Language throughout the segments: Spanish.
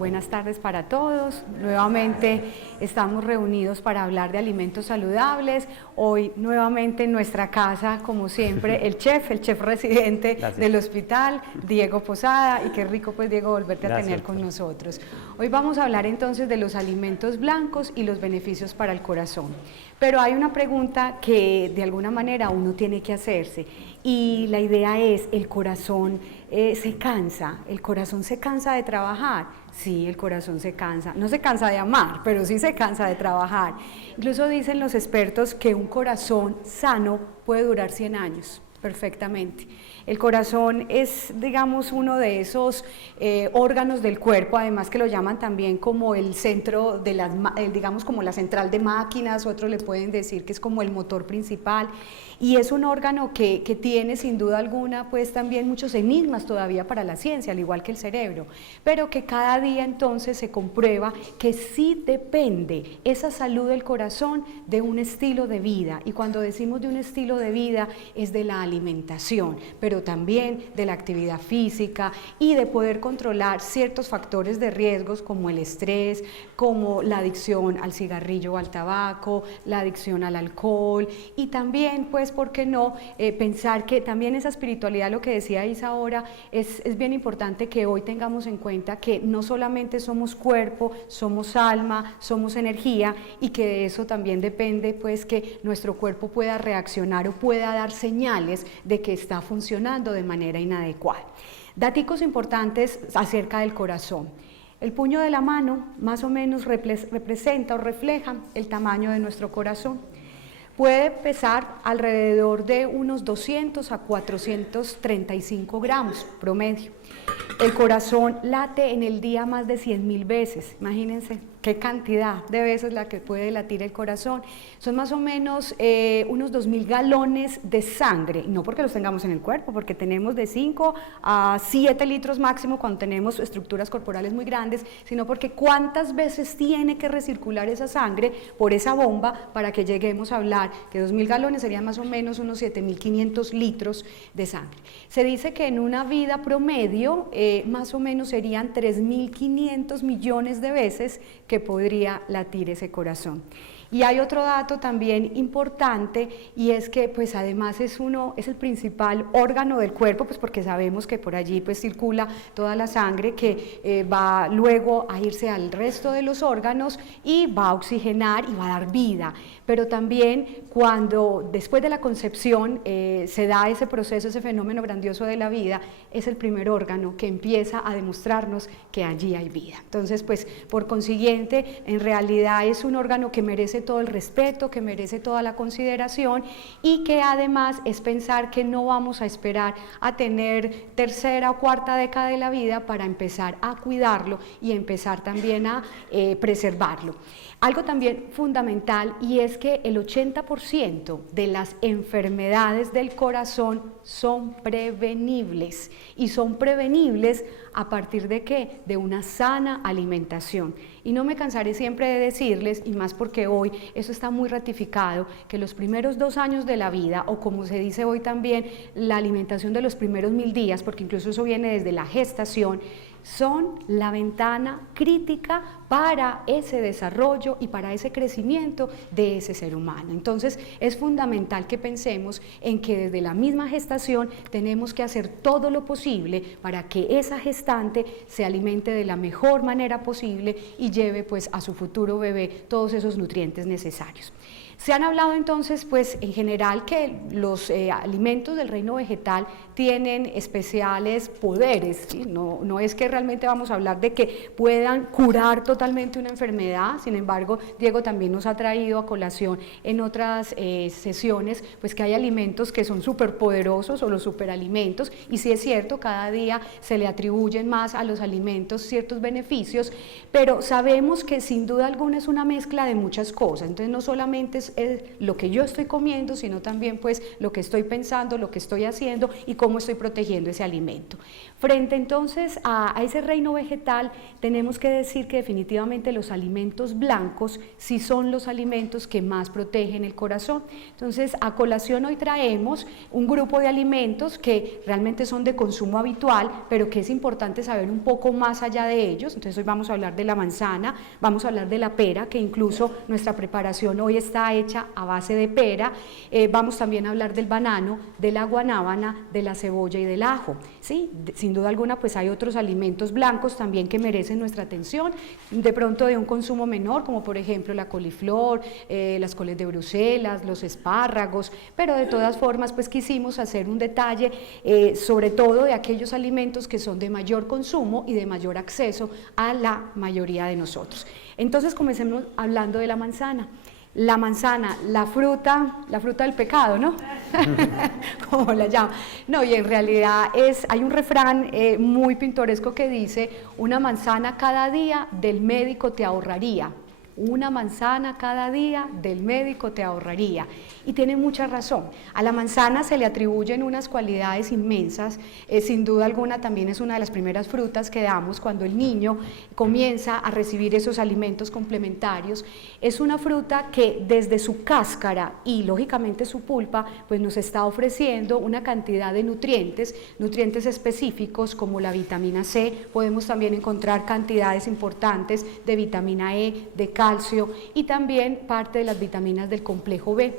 buenas tardes para todos. Nuevamente estamos reunidos para hablar de alimentos saludables. Hoy nuevamente en nuestra casa, como siempre, el chef residente del hospital, Diego Posada, y qué rico pues Diego volverte a tener con nosotros. Hoy vamos a hablar entonces de los alimentos blancos y los beneficios para el corazón. Pero hay una pregunta que de alguna manera uno tiene que hacerse y la idea es, ¿el corazón se cansa? ¿El corazón se cansa de trabajar? Sí, el corazón se cansa. No se cansa de amar, pero sí se cansa de trabajar. Incluso dicen los expertos que un corazón sano puede durar 100 años perfectamente. El corazón es, digamos, uno de esos órganos del cuerpo, además que lo llaman también como el centro de las, digamos como la central de máquinas, otros le pueden decir que es como el motor principal, y es un órgano que tiene sin duda alguna pues también muchos enigmas todavía para la ciencia, al igual que el cerebro, pero que cada día entonces se comprueba que sí depende esa salud del corazón de un estilo de vida, y cuando decimos de un estilo de vida es de la alimentación, pero también de la actividad física y de poder controlar ciertos factores de riesgos como el estrés, como la adicción al cigarrillo o al tabaco, la adicción al alcohol, y también pues, ¿por qué no? Pensar que también esa espiritualidad, lo que decía Isa ahora, es bien importante que hoy tengamos en cuenta que no solamente somos cuerpo, somos alma, somos energía, y que de eso también depende pues que nuestro cuerpo pueda reaccionar o pueda dar señales de que está funcionando de manera inadecuada. Daticos importantes acerca del corazón. El puño de la mano más o menos representa o refleja el tamaño de nuestro corazón. Puede pesar alrededor de unos 200 a 435 gramos promedio. El corazón late en el día más de 100.000 veces, imagínense qué cantidad de veces la que puede latir el corazón. Son más o menos unos 2.000 galones de sangre, no porque los tengamos en el cuerpo, porque tenemos de 5 a 7 litros máximo cuando tenemos estructuras corporales muy grandes, sino porque cuántas veces tiene que recircular esa sangre por esa bomba para que lleguemos a hablar que 2.000 galones serían más o menos unos 7.500 litros de sangre. Se dice que en una vida promedio más o menos serían 3.500 millones de veces que podría latir ese corazón. Y hay otro dato también importante, y es que pues además es el principal órgano del cuerpo, pues porque sabemos que por allí pues circula toda la sangre que va luego a irse al resto de los órganos y va a oxigenar y va a dar vida, pero también cuando después de la concepción se da ese proceso, ese fenómeno grandioso de la vida, es el primer órgano que empieza a demostrarnos que allí hay vida. Entonces pues por consiguiente en realidad es un órgano que merece todo el respeto, que merece toda la consideración, y que además es pensar que no vamos a esperar a tener tercera o cuarta década de la vida para empezar a cuidarlo y empezar también a preservarlo. Algo también fundamental, y es que el 80% de las enfermedades del corazón son prevenibles, y son prevenibles a partir de ¿qué? De una sana alimentación. Y no me cansaré siempre de decirles, y más porque hoy eso está muy ratificado, que los primeros 2 años de la vida, o como se dice hoy también, la alimentación de los primeros 1000 días, porque incluso eso viene desde la gestación, son la ventana crítica para ese desarrollo y para ese crecimiento de ese ser humano. Entonces es fundamental que pensemos en que desde la misma gestación tenemos que hacer todo lo posible para que esa gestante se alimente de la mejor manera posible y lleve pues a su futuro bebé todos esos nutrientes necesarios. Se han hablado entonces pues en general que los alimentos del reino vegetal tienen especiales poderes, ¿sí? No es que realmente vamos a hablar de que puedan curar totalmente una enfermedad. Sin embargo, Diego también nos ha traído a colación en otras sesiones pues que hay alimentos que son súper poderosos, o los superalimentos, y sí es cierto, cada día se le atribuyen más a los alimentos ciertos beneficios, pero sabemos que sin duda alguna es una mezcla de muchas cosas. Entonces no solamente es lo que yo estoy comiendo, sino también pues lo que estoy pensando, lo que estoy haciendo y cómo estoy protegiendo ese alimento. Frente entonces a ese reino vegetal, tenemos que decir que definitivamente los alimentos blancos sí son los alimentos que más protegen el corazón. Entonces, a colación hoy traemos un grupo de alimentos que realmente son de consumo habitual, pero que es importante saber un poco más allá de ellos. Entonces, hoy vamos a hablar de la manzana, vamos a hablar de la pera, que incluso nuestra preparación hoy está hecha a base de pera. Vamos también a hablar del banano, de la guanábana, de la cebolla y del ajo. ¿Sí? Sin duda alguna, pues hay otros alimentos blancos también que merecen nuestra atención, de pronto de un consumo menor, como por ejemplo la coliflor, las coles de Bruselas, los espárragos, pero de todas formas pues quisimos hacer un detalle sobre todo de aquellos alimentos que son de mayor consumo y de mayor acceso a la mayoría de nosotros. Entonces comencemos hablando de la manzana. La manzana, la fruta del pecado, ¿no? Como la llaman. No, y en realidad hay un refrán muy pintoresco que dice: una manzana cada día del médico te ahorraría. Una manzana cada día del médico te ahorraría. Y tiene mucha razón. A la manzana se le atribuyen unas cualidades inmensas. Sin duda alguna también es una de las primeras frutas que damos cuando el niño comienza a recibir esos alimentos complementarios. Es una fruta que desde su cáscara y lógicamente su pulpa pues nos está ofreciendo una cantidad de nutrientes específicos como la vitamina C. Podemos también encontrar cantidades importantes de vitamina E, de calcio y también parte de las vitaminas del complejo B.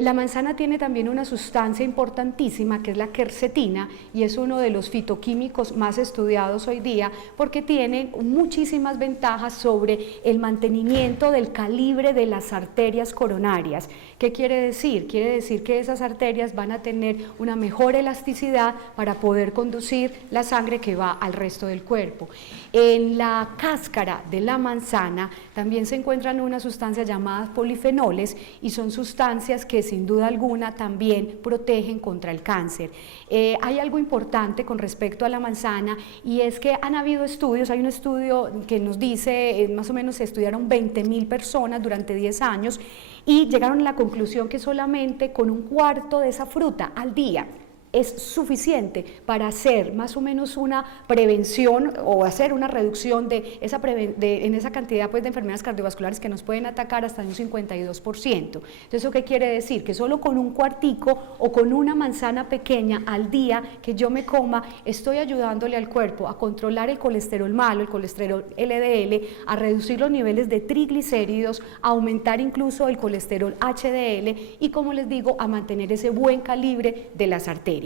La manzana tiene también una sustancia importantísima que es la quercetina y es uno de los fitoquímicos más estudiados hoy día porque tiene muchísimas ventajas sobre el mantenimiento del calibre de las arterias coronarias. ¿Qué quiere decir? Quiere decir que esas arterias van a tener una mejor elasticidad para poder conducir la sangre que va al resto del cuerpo. En la cáscara de la manzana también se encuentran unas sustancias llamadas polifenoles y son sustancias que sin duda alguna también protegen contra el cáncer. Hay algo importante con respecto a la manzana y es que han habido estudios, hay un estudio que nos dice, más o menos se estudiaron 20.000 personas durante 10 años y llegaron a la conclusión que solamente con un cuarto de esa fruta al día es suficiente para hacer más o menos una prevención o hacer una reducción de en esa cantidad pues, de enfermedades cardiovasculares que nos pueden atacar hasta un 52%. Entonces, ¿eso qué quiere decir? Que solo con un cuartico o con una manzana pequeña al día que yo me coma, estoy ayudándole al cuerpo a controlar el colesterol malo, el colesterol LDL, a reducir los niveles de triglicéridos, a aumentar incluso el colesterol HDL y, como les digo, a mantener ese buen calibre de las arterias.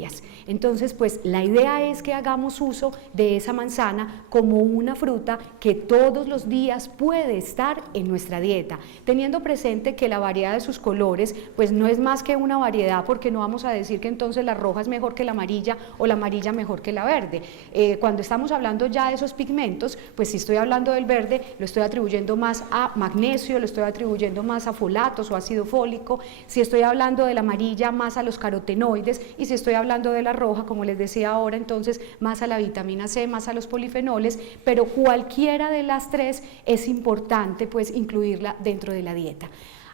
Entonces, pues la idea es que hagamos uso de esa manzana como una fruta que todos los días puede estar en nuestra dieta, teniendo presente que la variedad de sus colores, pues no es más que una variedad, porque no vamos a decir que entonces la roja es mejor que la amarilla o la amarilla mejor que la verde. Cuando estamos hablando ya de esos pigmentos, pues si estoy hablando del verde, lo estoy atribuyendo más a magnesio, lo estoy atribuyendo más a folatos o ácido fólico, si estoy hablando de la amarilla, más a los carotenoides, y si estoy hablando de la roja, como les decía ahora, entonces más a la vitamina C, más a los polifenoles, pero cualquiera de las tres es importante pues incluirla dentro de la dieta.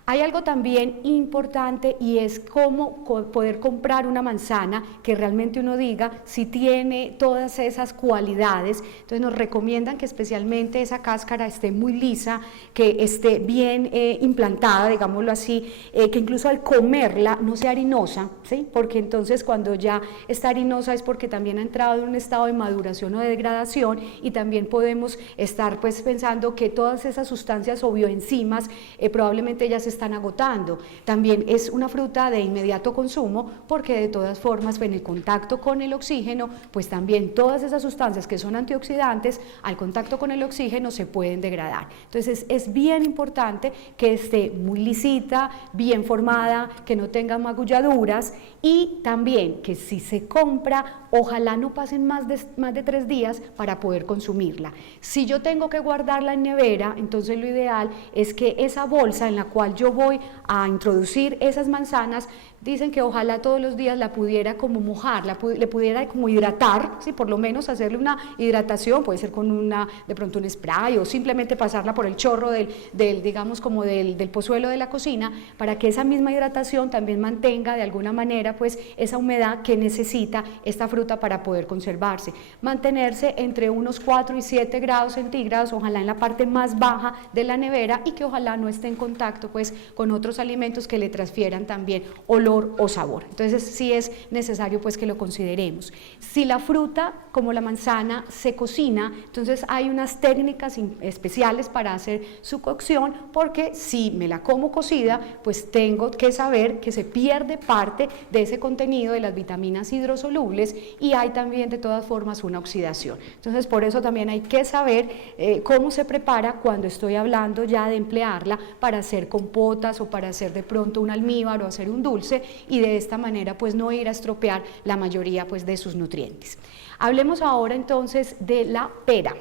Hay algo también importante y es cómo poder comprar una manzana que realmente uno diga si tiene todas esas cualidades. Entonces nos recomiendan que especialmente esa cáscara esté muy lisa, que esté bien implantada, digámoslo así, que incluso al comerla no sea harinosa, ¿sí? Porque entonces cuando ya está harinosa es porque también ha entrado en un estado de maduración o de degradación y también podemos estar pues pensando que todas esas sustancias o bioenzimas probablemente ya se están agotando. También es una fruta de inmediato consumo porque de todas formas en el contacto con el oxígeno pues también todas esas sustancias que son antioxidantes al contacto con el oxígeno se pueden degradar. Entonces es bien importante que esté muy lisita, bien formada, que no tenga magulladuras y también que si se compra ojalá no pasen más de 3 días para poder consumirla. Si yo tengo que guardarla en nevera, entonces lo ideal es que esa bolsa en la cual yo voy a introducir esas manzanas dicen que ojalá todos los días la pudiera como mojar, le pudiera como hidratar, ¿sí? Por lo menos hacerle una hidratación, puede ser con de pronto un spray o simplemente pasarla por el chorro digamos como del pozuelo de la cocina, para que esa misma hidratación también mantenga de alguna manera pues esa humedad que necesita esta fruta para poder conservarse. Mantenerse entre unos 4 y 7 grados centígrados, ojalá en la parte más baja de la nevera, y que ojalá no esté en contacto pues con otros alimentos que le transfieran también olor o sabor. Entonces sí es necesario pues que lo consideremos. Si la fruta como la manzana se cocina, entonces hay unas técnicas especiales para hacer su cocción, porque si me la como cocida pues tengo que saber que se pierde parte de ese contenido de las vitaminas hidrosolubles y hay también de todas formas una oxidación. Entonces por eso también hay que saber cómo se prepara cuando estoy hablando ya de emplearla para hacer compotas o para hacer de pronto un almíbar o hacer un dulce, y de esta manera pues no ir a estropear la mayoría pues de sus nutrientes. Hablemos ahora entonces de la pera.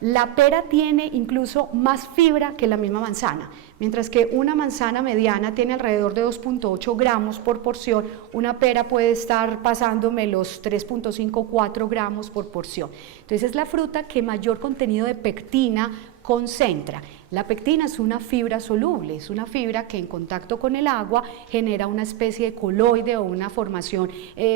La pera tiene incluso más fibra que la misma manzana. Mientras que una manzana mediana tiene alrededor de 2.8 gramos por porción, una pera puede estar pasándome los 3.5, 4 gramos por porción. Entonces es la fruta que mayor contenido de pectina concentra. La pectina es una fibra soluble, es una fibra que en contacto con el agua genera una especie de coloide o una formación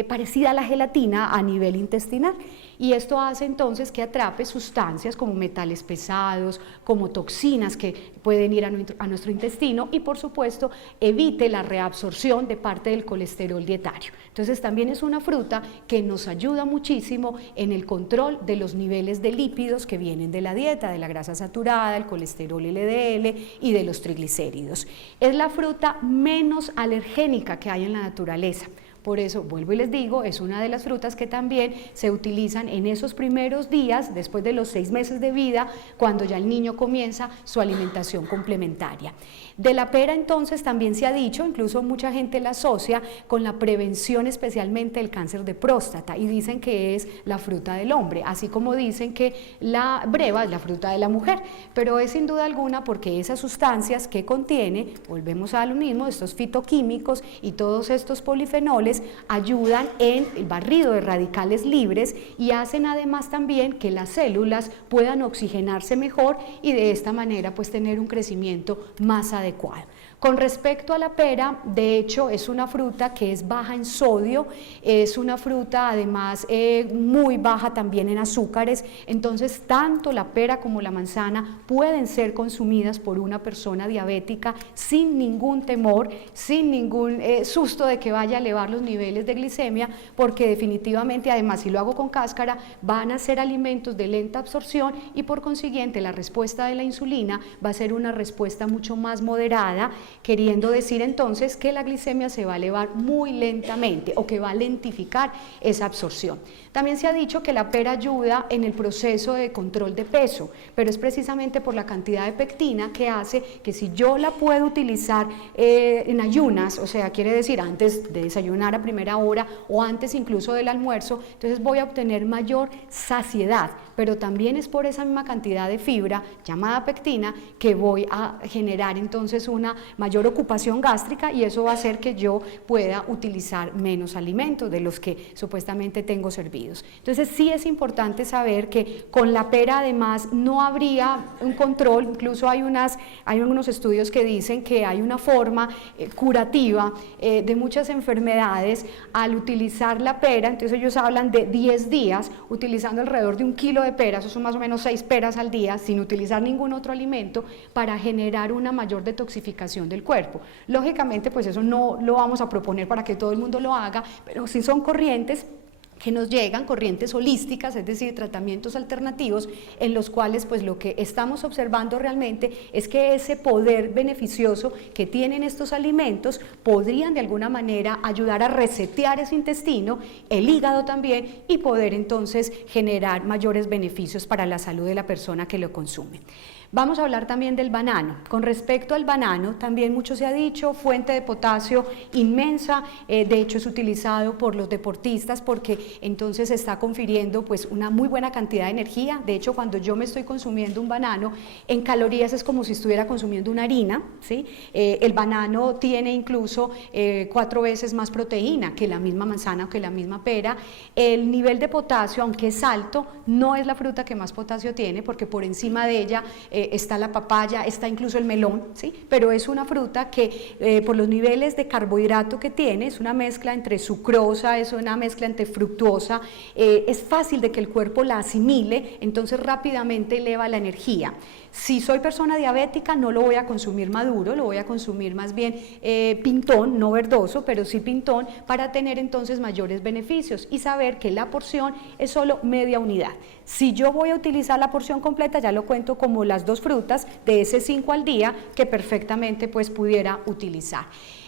parecida a la gelatina a nivel intestinal, y esto hace entonces que atrape sustancias como metales pesados, como toxinas que pueden ir a nuestro intestino, y por supuesto evite la reabsorción de parte del colesterol dietario. Entonces también es una fruta que nos ayuda muchísimo en el control de los niveles de lípidos que vienen de la dieta, de la grasa saturada, el colesterol LDL y de los triglicéridos. Es la fruta menos alergénica que hay en la naturaleza. Por eso, vuelvo y les digo, es una de las frutas que también se utilizan en esos primeros días, después de los 6 meses de vida, cuando ya el niño comienza su alimentación complementaria. De la pera entonces también se ha dicho, incluso mucha gente la asocia con la prevención especialmente del cáncer de próstata, y dicen que es la fruta del hombre, así como dicen que la breva es la fruta de la mujer, pero es sin duda alguna porque esas sustancias que contiene, volvemos a lo mismo, estos fitoquímicos y todos estos polifenoles ayudan en el barrido de radicales libres y hacen además también que las células puedan oxigenarse mejor y de esta manera pues tener un crecimiento más adecuado. Con respecto a la pera, de hecho es una fruta que es baja en sodio, es una fruta además muy baja también en azúcares, entonces tanto la pera como la manzana pueden ser consumidas por una persona diabética sin ningún temor, sin ningún susto de que vaya a elevar los niveles de glicemia, porque definitivamente además si lo hago con cáscara van a ser alimentos de lenta absorción y por consiguiente la respuesta de la insulina va a ser una respuesta mucho más moderada, queriendo decir entonces que la glicemia se va a elevar muy lentamente o que va a lentificar esa absorción. También se ha dicho que la pera ayuda en el proceso de control de peso, pero es precisamente por la cantidad de pectina que hace que si yo la puedo utilizar en ayunas, o sea, quiere decir antes de desayunar a primera hora o antes incluso del almuerzo, entonces voy a obtener mayor saciedad, pero también es por esa misma cantidad de fibra llamada pectina que voy a generar entonces una mayor ocupación gástrica, y eso va a hacer que yo pueda utilizar menos alimentos de los que supuestamente tengo servidos. Entonces sí es importante saber que con la pera además no habría un control, incluso hay unos estudios que dicen que hay una forma curativa de muchas enfermedades al utilizar la pera. Entonces ellos hablan de 10 días utilizando alrededor de 1 kilo de peras, eso son más o menos 6 peras al día, sin utilizar ningún otro alimento, para generar una mayor detoxificación del cuerpo. Lógicamente pues eso no lo vamos a proponer para que todo el mundo lo haga, pero sí son corrientes que nos llegan, corrientes holísticas, es decir, tratamientos alternativos en los cuales pues lo que estamos observando realmente es que ese poder beneficioso que tienen estos alimentos podrían de alguna manera ayudar a resetear ese intestino, el hígado también, y poder entonces generar mayores beneficios para la salud de la persona que lo consume. Vamos a hablar también del banano. Con respecto al banano, también mucho se ha dicho, fuente de potasio inmensa, de hecho es utilizado por los deportistas porque entonces está confiriendo pues una muy buena cantidad de energía. De hecho, cuando yo me estoy consumiendo un banano, en calorías es como si estuviera consumiendo una harina, ¿sí? El banano tiene incluso 4 veces más proteína que la misma manzana o que la misma pera. El nivel de potasio, aunque es alto, no es la fruta que más potasio tiene, porque por encima de ella está la papaya, está incluso el melón, ¿sí? Pero es una fruta que por los niveles de carbohidrato que tiene, es una mezcla entre sucrosa, es una mezcla entre fructuosa, es fácil de que el cuerpo la asimile, entonces rápidamente eleva la energía. Si soy persona diabética, no lo voy a consumir maduro, lo voy a consumir más bien pintón, no verdoso, pero sí pintón, para tener entonces mayores beneficios y saber que la porción es solo media unidad. Si yo voy a utilizar la porción completa, ya lo cuento como las 2 frutas de ese 5 al día que perfectamente pues pudiera utilizar.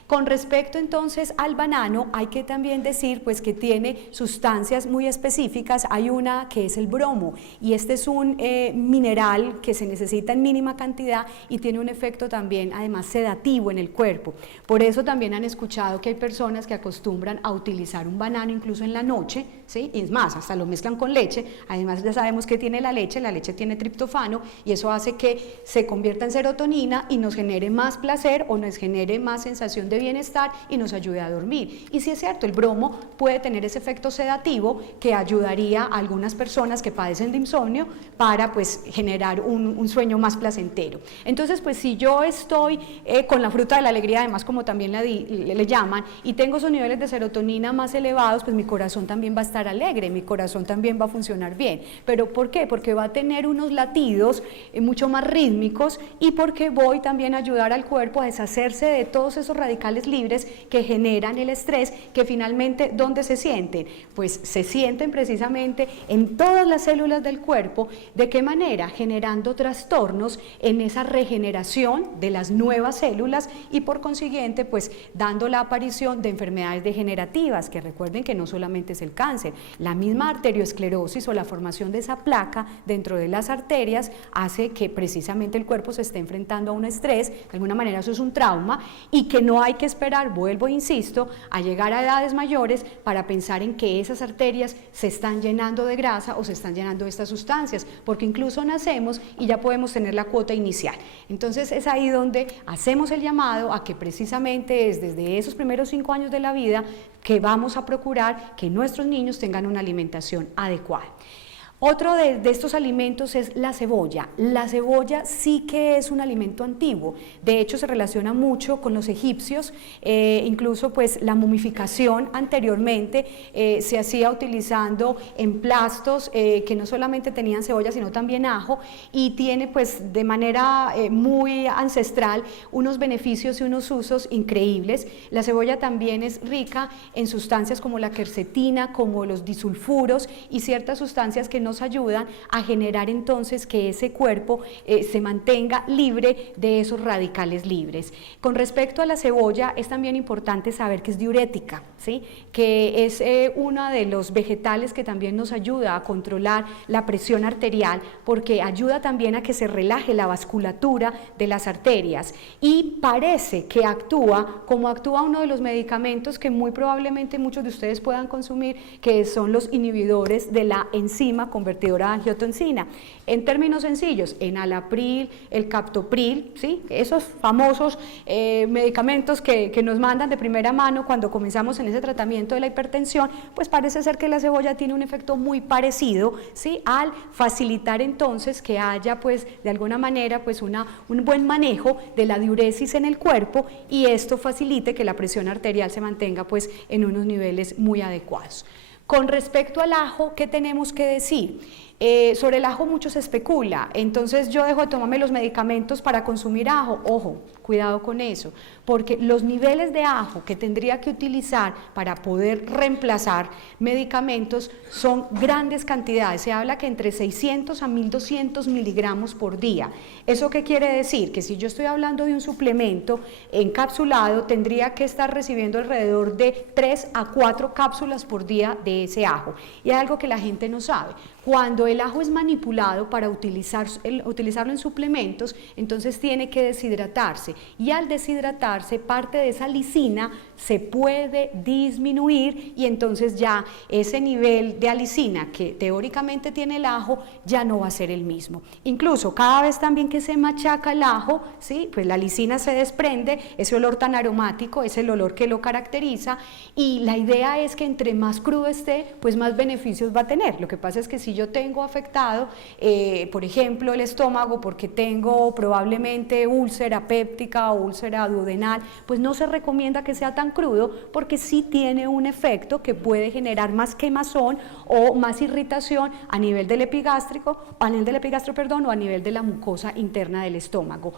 Con respecto entonces al banano, hay que también decir pues que tiene sustancias muy específicas. Hay una que es el bromo, y este es un mineral que se necesita en mínima cantidad y tiene un efecto también además sedativo en el cuerpo. Por eso también han escuchado que hay personas que acostumbran a utilizar un banano incluso en la noche, ¿sí? Y es más, hasta lo mezclan con leche. Además ya sabemos que tiene la leche tiene triptofano, y eso hace que se convierta en serotonina y nos genere más placer o nos genere más sensación de bienestar y nos ayude a dormir. Y sí es cierto, el bromo puede tener ese efecto sedativo que ayudaría a algunas personas que padecen de insomnio para pues generar un sueño más placentero. Entonces pues si yo estoy con la fruta de la alegría, además como también le llaman, y tengo esos niveles de serotonina más elevados, pues mi corazón también va a estar alegre, mi corazón también va a funcionar bien. ¿Pero por qué? Porque va a tener unos latidos mucho más rítmicos, y porque voy también a ayudar al cuerpo a deshacerse de todos esos radicales libres que generan el estrés, que finalmente ¿dónde se sienten? Pues se sienten precisamente en todas las células del cuerpo. ¿De qué manera? Generando trastornos en esa regeneración de las nuevas células y por consiguiente pues dando la aparición de enfermedades degenerativas, que recuerden que no solamente es el cáncer, la misma arteriosclerosis o la formación de esa placa dentro de las arterias hace que precisamente el cuerpo se esté enfrentando a un estrés, de alguna manera eso es un trauma, y que no hay que esperar, vuelvo e insisto, a llegar a edades mayores para pensar en que esas arterias se están llenando de grasa o se están llenando de estas sustancias, porque incluso nacemos y ya podemos tener la cuota inicial. Entonces es ahí donde hacemos el llamado a que precisamente es desde esos primeros 5 años de la vida que vamos a procurar que nuestros niños tengan una alimentación adecuada. Otro de estos alimentos es la cebolla. La cebolla sí que es un alimento antiguo, de hecho se relaciona mucho con los egipcios, incluso pues la momificación anteriormente se hacía utilizando emplastos que no solamente tenían cebolla sino también ajo, y tiene pues de manera muy ancestral unos beneficios y unos usos increíbles. La cebolla también es rica en sustancias como la quercetina, como los disulfuros y ciertas sustancias que nos ayudan a generar entonces que ese cuerpo se mantenga libre de esos radicales libres. Con respecto a la cebolla es también importante saber que es diurética, ¿sí? Que es uno de los vegetales que también nos ayuda a controlar la presión arterial, porque ayuda también a que se relaje la vasculatura de las arterias, y parece que actúa como actúa uno de los medicamentos que muy probablemente muchos de ustedes puedan consumir, que son los inhibidores de la enzima convertidora de angiotensina. En términos sencillos, enalapril, el captopril, ¿sí? Esos famosos medicamentos que nos mandan de primera mano cuando comenzamos en ese tratamiento de la hipertensión, pues parece ser que la cebolla tiene un efecto muy parecido, ¿sí? Al facilitar entonces que haya pues de alguna manera pues un buen manejo de la diuresis en el cuerpo, y esto facilite que la presión arterial se mantenga pues en unos niveles muy adecuados. Con respecto al ajo, ¿qué tenemos que decir? Sobre el ajo mucho se especula, entonces yo dejo de tomarme los medicamentos para consumir ajo. Ojo, cuidado con eso, porque los niveles de ajo que tendría que utilizar para poder reemplazar medicamentos son grandes cantidades. Se habla que entre 600 a 1200 miligramos por día. ¿Eso qué quiere decir? Que si yo estoy hablando de un suplemento encapsulado, tendría que estar recibiendo alrededor de 3 a 4 cápsulas por día de ese ajo. Y es algo que la gente no sabe. Cuando el ajo es manipulado para utilizarlo en suplementos, entonces tiene que deshidratarse, y al deshidratarse parte de esa lisina se puede disminuir, y entonces ya ese nivel de alicina que teóricamente tiene el ajo ya no va a ser el mismo. Incluso cada vez también que se machaca el ajo, ¿sí? Pues la lisina se desprende, ese olor tan aromático es el olor que lo caracteriza, y la idea es que entre más crudo esté, pues más beneficios va a tener. Lo que pasa es que si yo tengo afectado, por ejemplo, el estómago porque tengo probablemente úlcera péptica o úlcera duodenal, pues no se recomienda que sea tan crudo, porque sí tiene un efecto que puede generar más quemazón o más irritación a nivel del epigastro, o a nivel de la mucosa interna del estómago.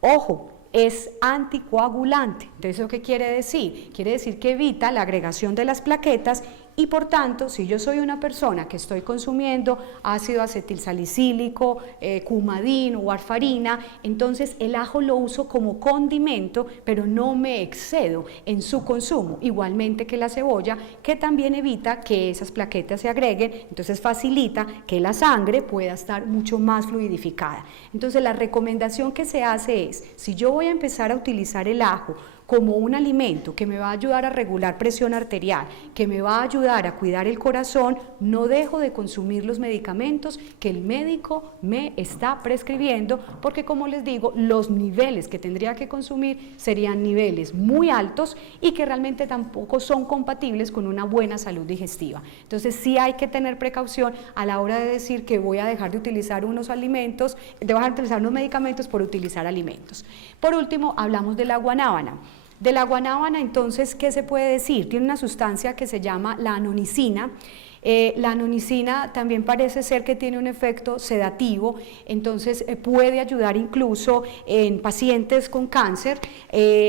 Ojo, es anticoagulante. Entonces, ¿eso qué quiere decir? Quiere decir que evita la agregación de las plaquetas, y por tanto, si yo soy una persona que estoy consumiendo ácido acetilsalicílico, cumadín o warfarina, entonces el ajo lo uso como condimento, pero no me excedo en su consumo, igualmente que la cebolla, que también evita que esas plaquetas se agreguen, entonces facilita que la sangre pueda estar mucho más fluidificada. Entonces la recomendación que se hace es, si yo voy a empezar a utilizar el ajo como un alimento que me va a ayudar a regular presión arterial, que me va a ayudar a cuidar el corazón, no dejo de consumir los medicamentos que el médico me está prescribiendo, porque como les digo, los niveles que tendría que consumir serían niveles muy altos y que realmente tampoco son compatibles con una buena salud digestiva. Entonces sí hay que tener precaución a la hora de decir que voy a dejar de utilizar unos alimentos, de dejar de utilizar unos medicamentos por utilizar alimentos. Por último, hablamos de la guanábana. De la guanábana, entonces, ¿qué se puede decir? Tiene una sustancia que se llama la anonicina. La anonicina también parece ser que tiene un efecto sedativo, entonces puede ayudar incluso en pacientes con cáncer,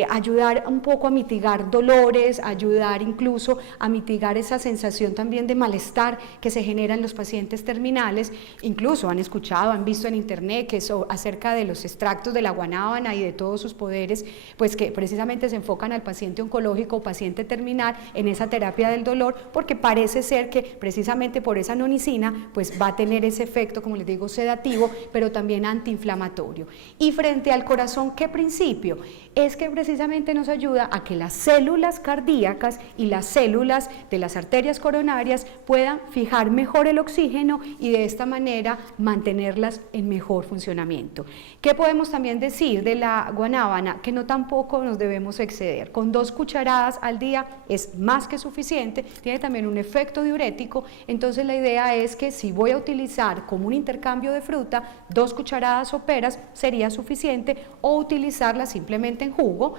ayudar un poco a mitigar dolores, ayudar incluso a mitigar esa sensación también de malestar que se genera en los pacientes terminales. Incluso han escuchado, han visto en internet que acerca de los extractos de la guanábana y de todos sus poderes, pues que precisamente se enfocan al paciente oncológico o paciente terminal en esa terapia del dolor, porque parece ser que precisamente por esa anonicina pues va a tener ese efecto, como les digo, sedativo, pero también antiinflamatorio. Y frente al corazón, ¿qué principio? Es que precisamente nos ayuda a que las células cardíacas y las células de las arterias coronarias puedan fijar mejor el oxígeno y de esta manera mantenerlas en mejor funcionamiento. ¿Qué podemos también decir de la guanábana? Que no tampoco nos debemos exceder. Con 2 cucharadas al día es más que suficiente, tiene también un efecto diurético, entonces la idea es que si voy a utilizar como un intercambio de fruta, 2 cucharadas soperas sería suficiente, o utilizarla simplemente en jugo,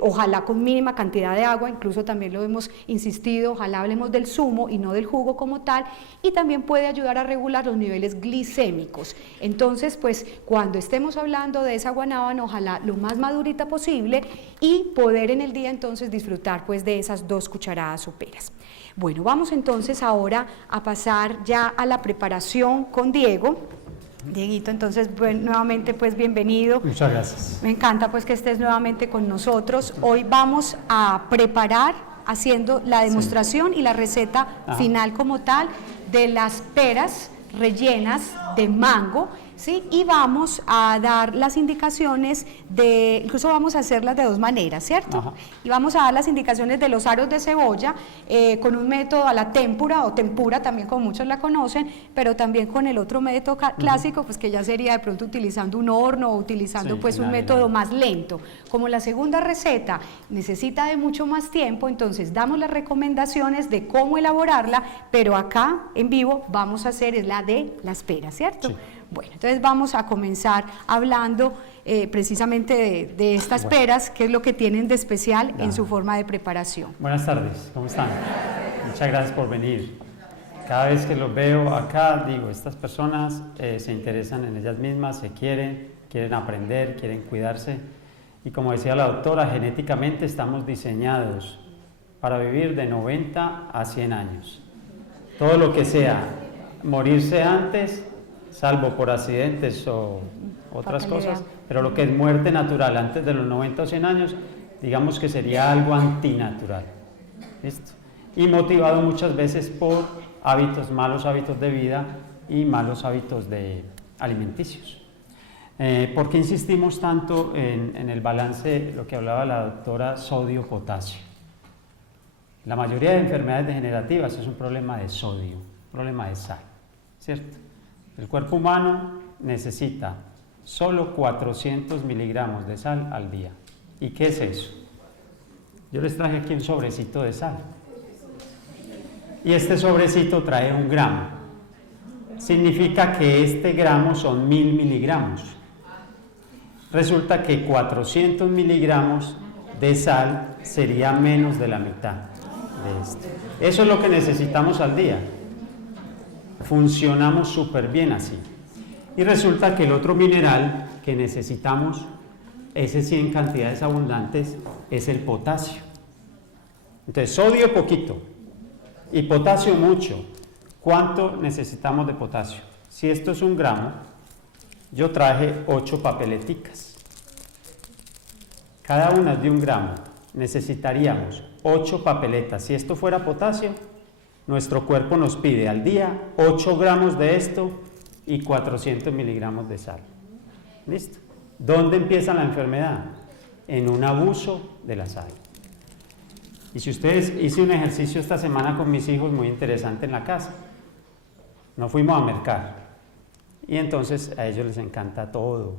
ojalá con mínima cantidad de agua, incluso también lo hemos insistido, ojalá hablemos del zumo y no del jugo como tal, y también puede ayudar a regular los niveles glicémicos. Entonces, pues cuando estemos hablando de esa guanábana, ojalá lo más madurita posible, y poder en el día entonces disfrutar pues de esas 2 cucharadas soperas. Bueno, vamos entonces ahora a pasar ya a la preparación con Diego. Dieguito, entonces nuevamente pues bienvenido. Muchas gracias. Me encanta pues que estés nuevamente con nosotros. Hoy vamos a preparar haciendo la demostración y la receta final como tal de las peras rellenas de mango, ¿sí? Y vamos a dar las indicaciones de, incluso vamos a hacerlas de 2 maneras, ¿cierto? Ajá. Y vamos a dar las indicaciones de los aros de cebolla con un método a la témpura o tempura, también como muchos la conocen, pero también con el otro método clásico, pues que ya sería de pronto utilizando un horno o utilizando pues un método más lento. Como la segunda receta necesita de mucho más tiempo, entonces damos las recomendaciones de cómo elaborarla, pero acá en vivo vamos a hacer es la de las peras, ¿cierto? Sí. Bueno, entonces vamos a comenzar hablando precisamente de estas peras, qué es lo que tienen de especial en su forma de preparación. Buenas tardes, ¿cómo están? Muchas gracias por venir. Cada vez que los veo acá, digo, estas personas se interesan en ellas mismas, se quieren aprender, quieren cuidarse. Y como decía la doctora, genéticamente estamos diseñados para vivir de 90 a 100 años. Todo lo que sea morirse antes, salvo por accidentes o otras cosas, pero lo que es muerte natural antes de los 90 o 100 años, digamos que sería algo antinatural. ¿Listo? Y motivado muchas veces por hábitos, malos hábitos de vida y malos hábitos alimenticios. ¿Por qué insistimos tanto en el balance, lo que hablaba la doctora, sodio-potasio? La mayoría de enfermedades degenerativas es un problema de sodio, un problema de sal, ¿cierto? El cuerpo humano necesita solo 400 miligramos de sal al día. ¿Y qué es eso? Yo les traje aquí un sobrecito de sal. Y este sobrecito trae 1 gramo. Significa que este gramo son 1000 miligramos. Resulta que 400 miligramos de sal sería menos de la mitad de esto. Eso es lo que necesitamos al día. Funcionamos súper bien así. Y resulta que el otro mineral que necesitamos, ese sí en cantidades abundantes, es el potasio. Entonces, sodio poquito y potasio mucho. ¿Cuánto necesitamos de potasio? Si esto es 1 gramo, yo traje 8 papeleticas. Cada una es de 1 gramo. Necesitaríamos 8 papeletas. Si esto fuera potasio, nuestro cuerpo nos pide al día 8 gramos de esto y 400 miligramos de sal. ¿Listo? ¿Dónde empieza la enfermedad? En un abuso de la sal. Y si ustedes, hice un ejercicio esta semana con mis hijos muy interesante en la casa. Nos fuimos a mercar. Y entonces a ellos les encanta todo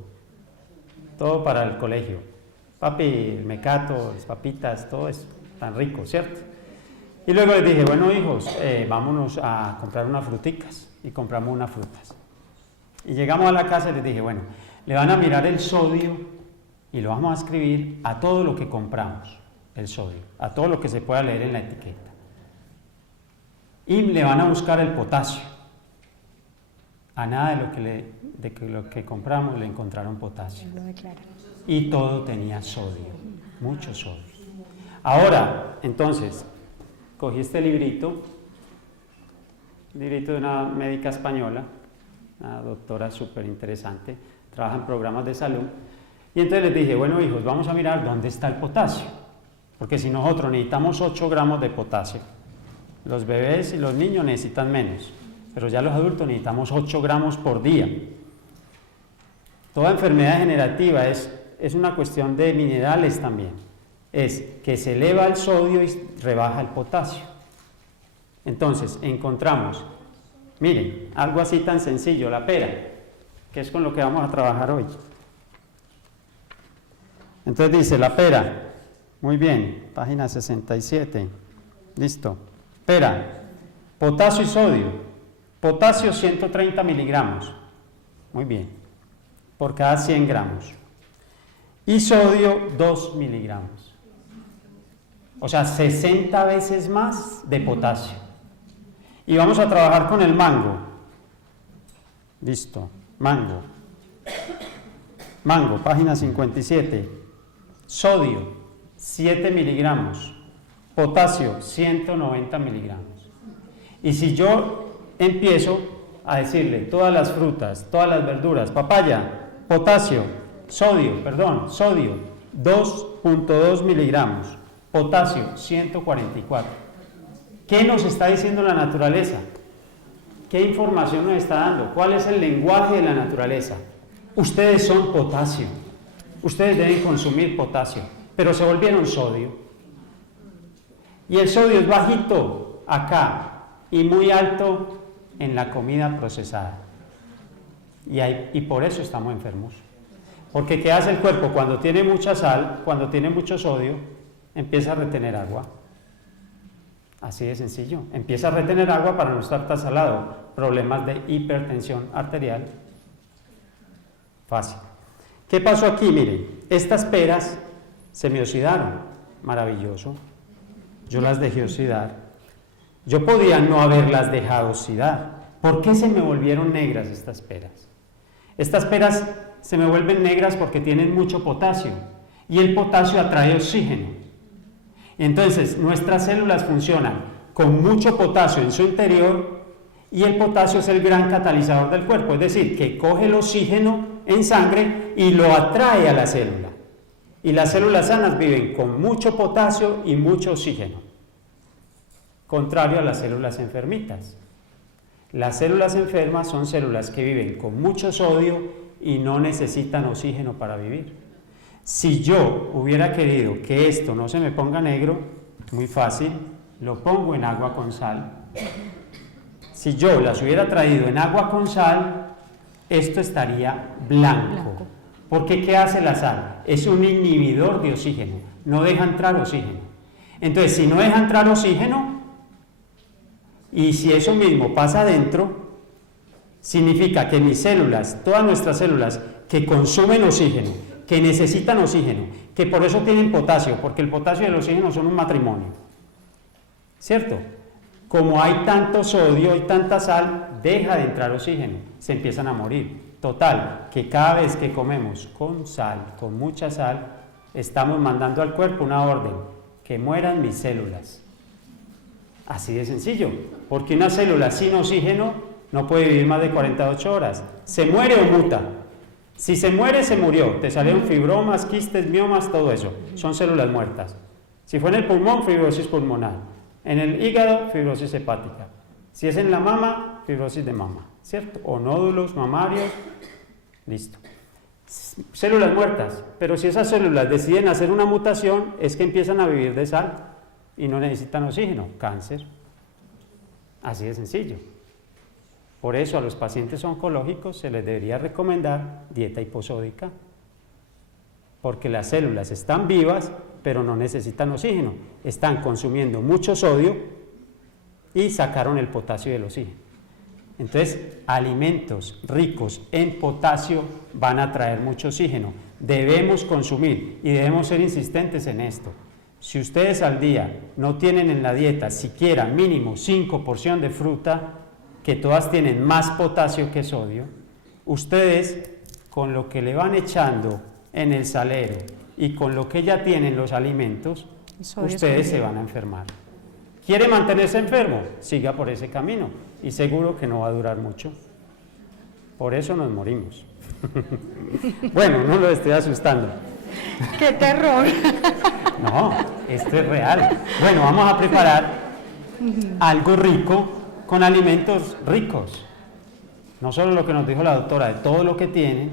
para el colegio. Papi, el mecato, las papitas, todo eso, tan rico, ¿cierto? Y luego les dije, bueno hijos, vámonos a comprar unas fruticas. Y compramos unas frutas. Y llegamos a la casa y les dije, bueno, le van a mirar el sodio y lo vamos a escribir a todo lo que compramos, el sodio, a todo lo que se pueda leer en la etiqueta. Y le van a buscar el potasio. A nada de lo que compramos le encontraron potasio. Y todo tenía sodio, mucho sodio. Ahora, entonces, cogí este librito de una médica española, una doctora súper interesante, trabaja en programas de salud, y entonces les dije, bueno hijos, vamos a mirar dónde está el potasio, porque si nosotros necesitamos 8 gramos de potasio, los bebés y los niños necesitan menos, pero ya los adultos necesitamos 8 gramos por día. Toda enfermedad degenerativa es una cuestión de minerales también, es que se eleva el sodio y rebaja el potasio. Entonces encontramos, miren, algo así tan sencillo, la pera, que es con lo que vamos a trabajar hoy. Entonces dice, la pera, muy bien, página 67, listo. Pera, potasio y sodio, potasio 130 miligramos, muy bien, por cada 100 gramos. Y sodio 2 miligramos, o sea, 60 veces más de potasio. Y vamos a trabajar con el mango. Listo, mango, página 57. Sodio, 7 miligramos. Potasio, 190 miligramos. Y si yo empiezo a decirle todas las frutas, todas las verduras, papaya, sodio, 2.2 miligramos. Potasio, 144. ¿Qué nos está diciendo la naturaleza? ¿Qué información nos está dando? ¿Cuál es el lenguaje de la naturaleza? Ustedes son potasio. Ustedes deben consumir potasio, pero se volvieron sodio. Y el sodio es bajito acá y muy alto en la comida procesada. Y por eso estamos enfermos. Porque ¿qué hace el cuerpo? Cuando tiene mucha sal, cuando tiene mucho sodio, empieza a retener agua. Así de sencillo. Empieza a retener agua para no estar tan salado. Problemas de hipertensión arterial. Fácil. ¿Qué pasó aquí? Miren, estas peras se me oxidaron. Maravilloso. Yo las dejé oxidar. Yo podía no haberlas dejado oxidar. ¿Por qué se me volvieron negras estas peras? Estas peras se me vuelven negras porque tienen mucho potasio. Y el potasio atrae oxígeno. Entonces, nuestras células funcionan con mucho potasio en su interior y el potasio es el gran catalizador del cuerpo, es decir, que coge el oxígeno en sangre y lo atrae a la célula. Y las células sanas viven con mucho potasio y mucho oxígeno, contrario a las células enfermitas. Las células enfermas son células que viven con mucho sodio y no necesitan oxígeno para vivir. Si yo hubiera querido que esto no se me ponga negro, muy fácil, lo pongo en agua con sal. Si yo las hubiera traído en agua con sal, esto estaría blanco. Porque ¿qué hace la sal? Es un inhibidor de oxígeno, no deja entrar oxígeno. Entonces, si no deja entrar oxígeno, y si eso mismo pasa adentro, significa que mis células, todas nuestras células que consumen oxígeno, que necesitan oxígeno, que por eso tienen potasio, porque el potasio y el oxígeno son un matrimonio, ¿cierto? Como hay tanto sodio y tanta sal, deja de entrar oxígeno, se empiezan a morir. Total, que cada vez que comemos con sal, con mucha sal, estamos mandando al cuerpo una orden, que mueran mis células. Así de sencillo, porque una célula sin oxígeno no puede vivir más de 48 horas. Se muere o muta. Si se muere, se murió. Te salieron fibromas, quistes, miomas, todo eso. Son células muertas. Si fue en el pulmón, fibrosis pulmonar. En el hígado, fibrosis hepática. Si es en la mama, fibrosis de mama, ¿cierto? O nódulos mamarios, listo. Células muertas, pero si esas células deciden hacer una mutación, es que empiezan a vivir de sal y no necesitan oxígeno, cáncer. Así de sencillo. Por eso a los pacientes oncológicos se les debería recomendar dieta hiposódica, porque las células están vivas, pero no necesitan oxígeno, están consumiendo mucho sodio y sacaron el potasio y el oxígeno. Entonces, alimentos ricos en potasio van a traer mucho oxígeno. Debemos consumir y debemos ser insistentes en esto. Si ustedes al día no tienen en la dieta siquiera mínimo 5 porciones de fruta, que todas tienen más potasio que sodio, ustedes con lo que le van echando en el salero y con lo que ya tienen los alimentos, ustedes se van a enfermar. ¿Quiere mantenerse enfermo? Siga por ese camino y seguro que no va a durar mucho. Por eso nos morimos. Bueno, no lo estoy asustando. ¡Qué terror! No, esto es real. Bueno, vamos a preparar algo rico con alimentos ricos. No solo lo que nos dijo la doctora, de todo lo que tienen,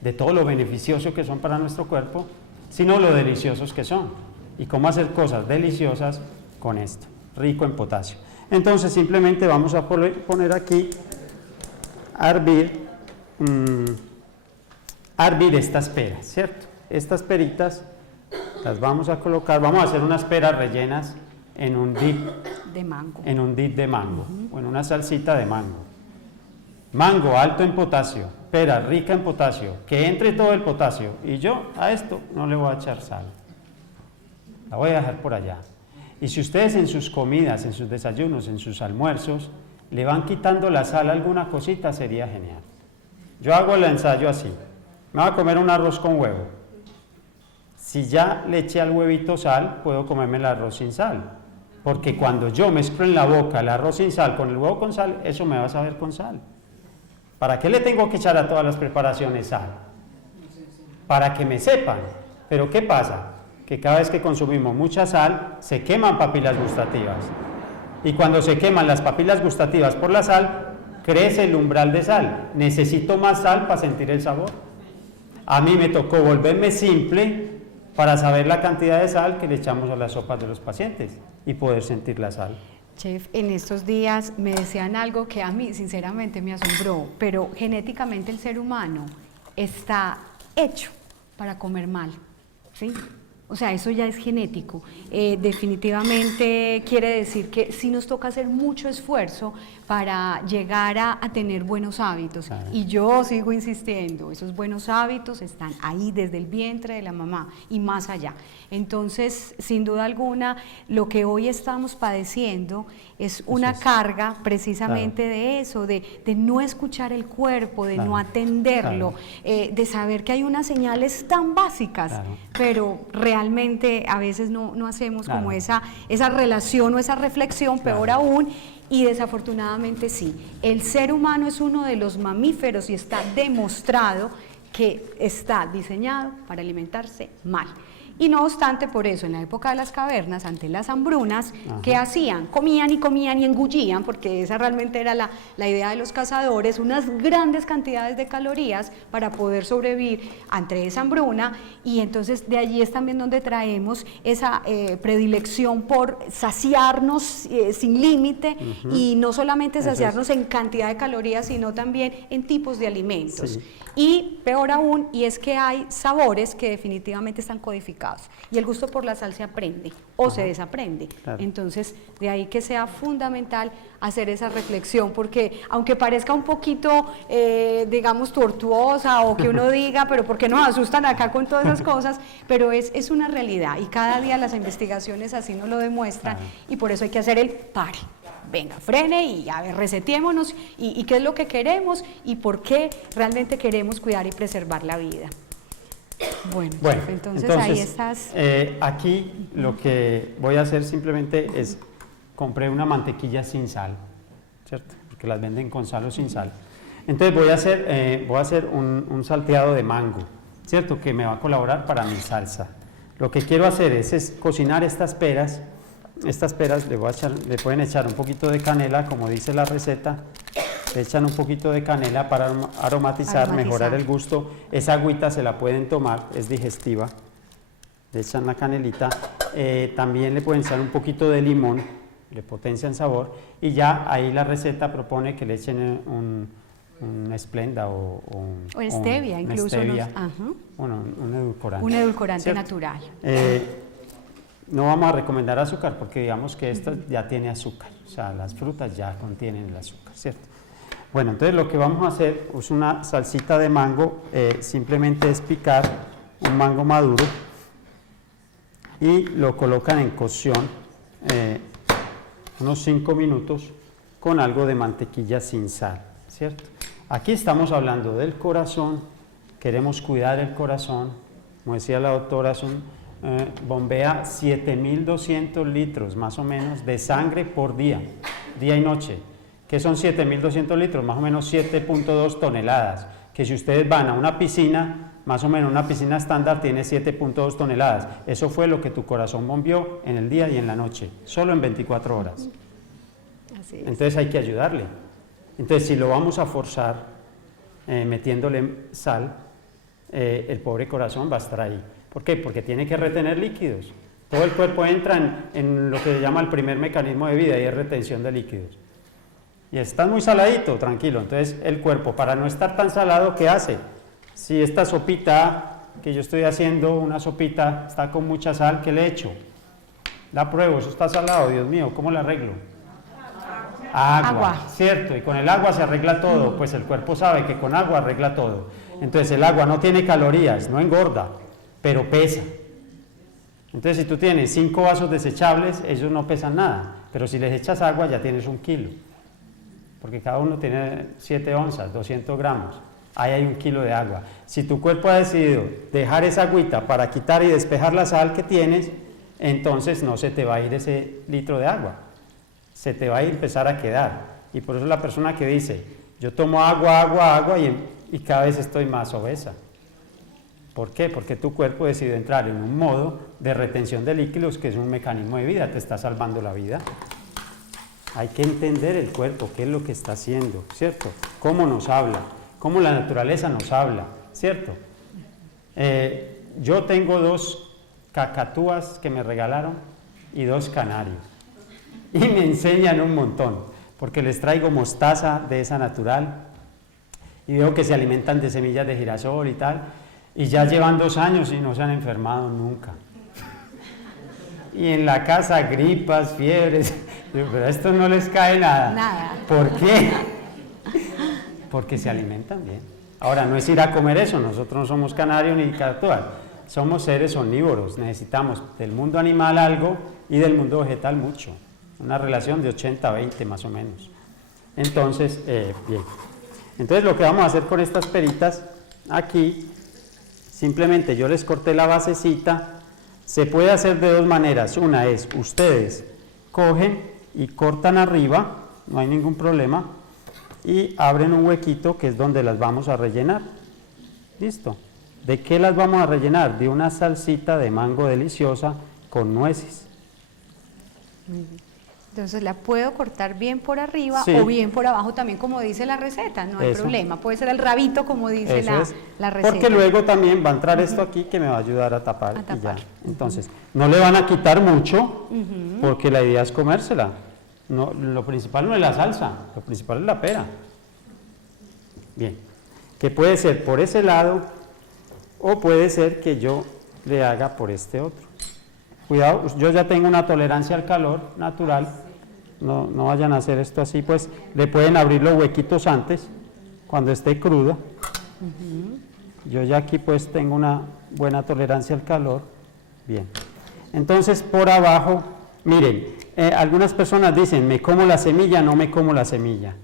de todo lo beneficioso que son para nuestro cuerpo, sino lo deliciosos que son. Y cómo hacer cosas deliciosas con esto, rico en potasio. Entonces simplemente vamos a poner aquí a hervir estas peras, ¿cierto? Estas peritas las vamos a colocar, vamos a hacer unas peras rellenas en un dip de mango, o en una salsita de mango. Mango alto en potasio, pera rica en potasio, que entre todo el potasio, y yo a esto no le voy a echar sal, la voy a dejar por allá. Y si ustedes en sus comidas, en sus desayunos, en sus almuerzos, le van quitando la sal a alguna cosita, sería genial. Yo hago el ensayo así, me voy a comer un arroz con huevo. Si ya le eché al huevito sal, puedo comerme el arroz sin sal, porque cuando yo mezclo en la boca el arroz sin sal con el huevo con sal, eso me va a saber con sal. ¿Para qué le tengo que echar a todas las preparaciones sal? Para que me sepan. Pero ¿qué pasa? Que cada vez que consumimos mucha sal, se queman papilas gustativas. Y cuando se queman las papilas gustativas por la sal, crece el umbral de sal. Necesito más sal para sentir el sabor. A mí me tocó volverme simple para saber la cantidad de sal que le echamos a las sopas de los pacientes y poder sentir la sal. Chef, en estos días me decían algo que a mí sinceramente me asombró, pero genéticamente el ser humano está hecho para comer mal, ¿sí? O sea, eso ya es genético. Definitivamente quiere decir que sí nos toca hacer mucho esfuerzo para llegar a tener buenos hábitos. Claro. Y yo sigo insistiendo, esos buenos hábitos están ahí desde el vientre de la mamá y más allá. Entonces, sin duda alguna, lo que hoy estamos padeciendo es una carga precisamente de eso, de no escuchar el cuerpo, de no atenderlo, de saber que hay unas señales tan básicas, pero realmente a veces no hacemos como esa relación o esa reflexión, peor aún. Y desafortunadamente sí, el ser humano es uno de los mamíferos y está demostrado que está diseñado para alimentarse mal. Y no obstante, por eso, en la época de las cavernas, ante las hambrunas, Ajá. ¿qué hacían? Comían y engullían, porque esa realmente era la idea de los cazadores, unas grandes cantidades de calorías para poder sobrevivir ante esa hambruna, y entonces de allí es también donde traemos esa predilección por saciarnos sin límite, y no solamente saciarnos en cantidad de calorías, sino también en tipos de alimentos. Sí. Y peor aún, y es que hay sabores que definitivamente están codificados, y el gusto por la sal se aprende o se desaprende. Claro. Entonces, de ahí que sea fundamental hacer esa reflexión, porque aunque parezca un poquito, digamos, tortuosa, o que uno diga, pero ¿por qué nos asustan acá con todas esas cosas? Pero es una realidad, y cada día las investigaciones así nos lo demuestran, y por eso hay que hacer el pare. Venga, frene y a ver, reseteémonos y qué es lo que queremos y por qué realmente queremos cuidar y preservar la vida. Bueno, chef, entonces ahí estás. Aquí lo que voy a hacer simplemente es, compré una mantequilla sin sal, ¿cierto? Porque las venden con sal o sin sal. Entonces voy a hacer un salteado de mango, ¿cierto? Que me va a colaborar para mi salsa. Lo que quiero hacer es cocinar estas peras. Estas peras le pueden echar un poquito de canela, como dice la receta. Le echan un poquito de canela para aromatizar, mejorar el gusto. Esa agüita se la pueden tomar, es digestiva. Le echan la canelita. También le pueden echar un poquito de limón, le potencian sabor. Y ya ahí la receta propone que le echen un Splenda o stevia, incluso. Stevia, bueno, un edulcorante. Un edulcorante, ¿cierto? Natural. No vamos a recomendar azúcar porque digamos que esta ya tiene azúcar, o sea, las frutas ya contienen el azúcar, ¿cierto? Bueno, entonces lo que vamos a hacer es una salsita de mango, simplemente es picar un mango maduro y lo colocan en cocción unos 5 minutos con algo de mantequilla sin sal, ¿cierto? Aquí estamos hablando del corazón, queremos cuidar el corazón, como decía la doctora, bombea 7.200 litros más o menos de sangre por día, día y noche. ¿Qué son 7.200 litros? Más o menos 7.2 toneladas, que si ustedes van a una piscina, más o menos una piscina estándar tiene 7.2 toneladas. Eso fue lo que tu corazón bombeó en el día y en la noche, solo en 24 horas. Así es. Entonces hay que ayudarle. Entonces si lo vamos a forzar metiéndole sal, el pobre corazón va a estar ahí. ¿Por qué? Porque tiene que retener líquidos. Todo el cuerpo entra en lo que se llama el primer mecanismo de vida y es retención de líquidos. Y está muy saladito, tranquilo. Entonces el cuerpo, para no estar tan salado, ¿qué hace? Si esta sopita que yo estoy haciendo, una sopita, está con mucha sal, ¿qué le echo? La pruebo, eso está salado, Dios mío, ¿cómo la arreglo? Agua, ¿cierto? Y con el agua se arregla todo, pues el cuerpo sabe que con agua arregla todo. Entonces el agua no tiene calorías, no engorda, pero pesa. Entonces si tú tienes 5 vasos desechables, ellos no pesan nada, pero si les echas agua ya tienes 1 kilo, porque cada uno tiene 7 onzas, 200 gramos, ahí hay 1 kilo de agua. Si tu cuerpo ha decidido dejar esa agüita para quitar y despejar la sal que tienes, entonces no se te va a ir ese litro de agua, se te va a empezar a quedar. Y por eso la persona que dice, yo tomo agua y cada vez estoy más obesa. ¿Por qué? Porque tu cuerpo decidió entrar en un modo de retención de líquidos que es un mecanismo de vida, te está salvando la vida. Hay que entender el cuerpo, qué es lo que está haciendo, ¿cierto? Cómo nos habla, cómo la naturaleza nos habla, ¿cierto? Yo tengo 2 cacatúas que me regalaron y 2 canarios. Y me enseñan un montón, porque les traigo mostaza de esa natural y veo que se alimentan de semillas de girasol y tal. Y ya llevan 2 años y no se han enfermado nunca. Y en la casa gripas, fiebres, pero a estos no les cae nada. Nada. ¿Por qué? Porque se alimentan bien. Ahora, no es ir a comer eso, nosotros no somos canarios ni cacatúas, somos seres omnívoros, necesitamos del mundo animal algo y del mundo vegetal mucho. Una relación de 80-20 más o menos. Entonces, bien. Entonces lo que vamos a hacer con estas peritas aquí, simplemente yo les corté la basecita. Se puede hacer de 2 maneras. Una es, ustedes cogen y cortan arriba, no hay ningún problema, y abren un huequito que es donde las vamos a rellenar. ¿Listo? ¿De qué las vamos a rellenar? De una salsita de mango deliciosa con nueces. Entonces la puedo cortar bien por arriba Sí. o bien por abajo también, como dice la receta, no hay Eso. problema. Puede ser el rabito, como dice Eso es. la receta. Porque luego también va a entrar esto aquí que me va a ayudar a tapar. A tapar. Y ya. Entonces, no le van a quitar mucho porque la idea es comérsela. No, lo principal no es la salsa, lo principal es la pera. Bien, que puede ser por ese lado o puede ser que yo le haga por este otro. Cuidado, yo ya tengo una tolerancia al calor natural, no vayan a hacer esto así, pues le pueden abrir los huequitos antes, cuando esté crudo. Yo ya aquí pues tengo una buena tolerancia al calor. Bien, entonces por abajo, miren, algunas personas dicen, me como la semilla, no me como la semilla.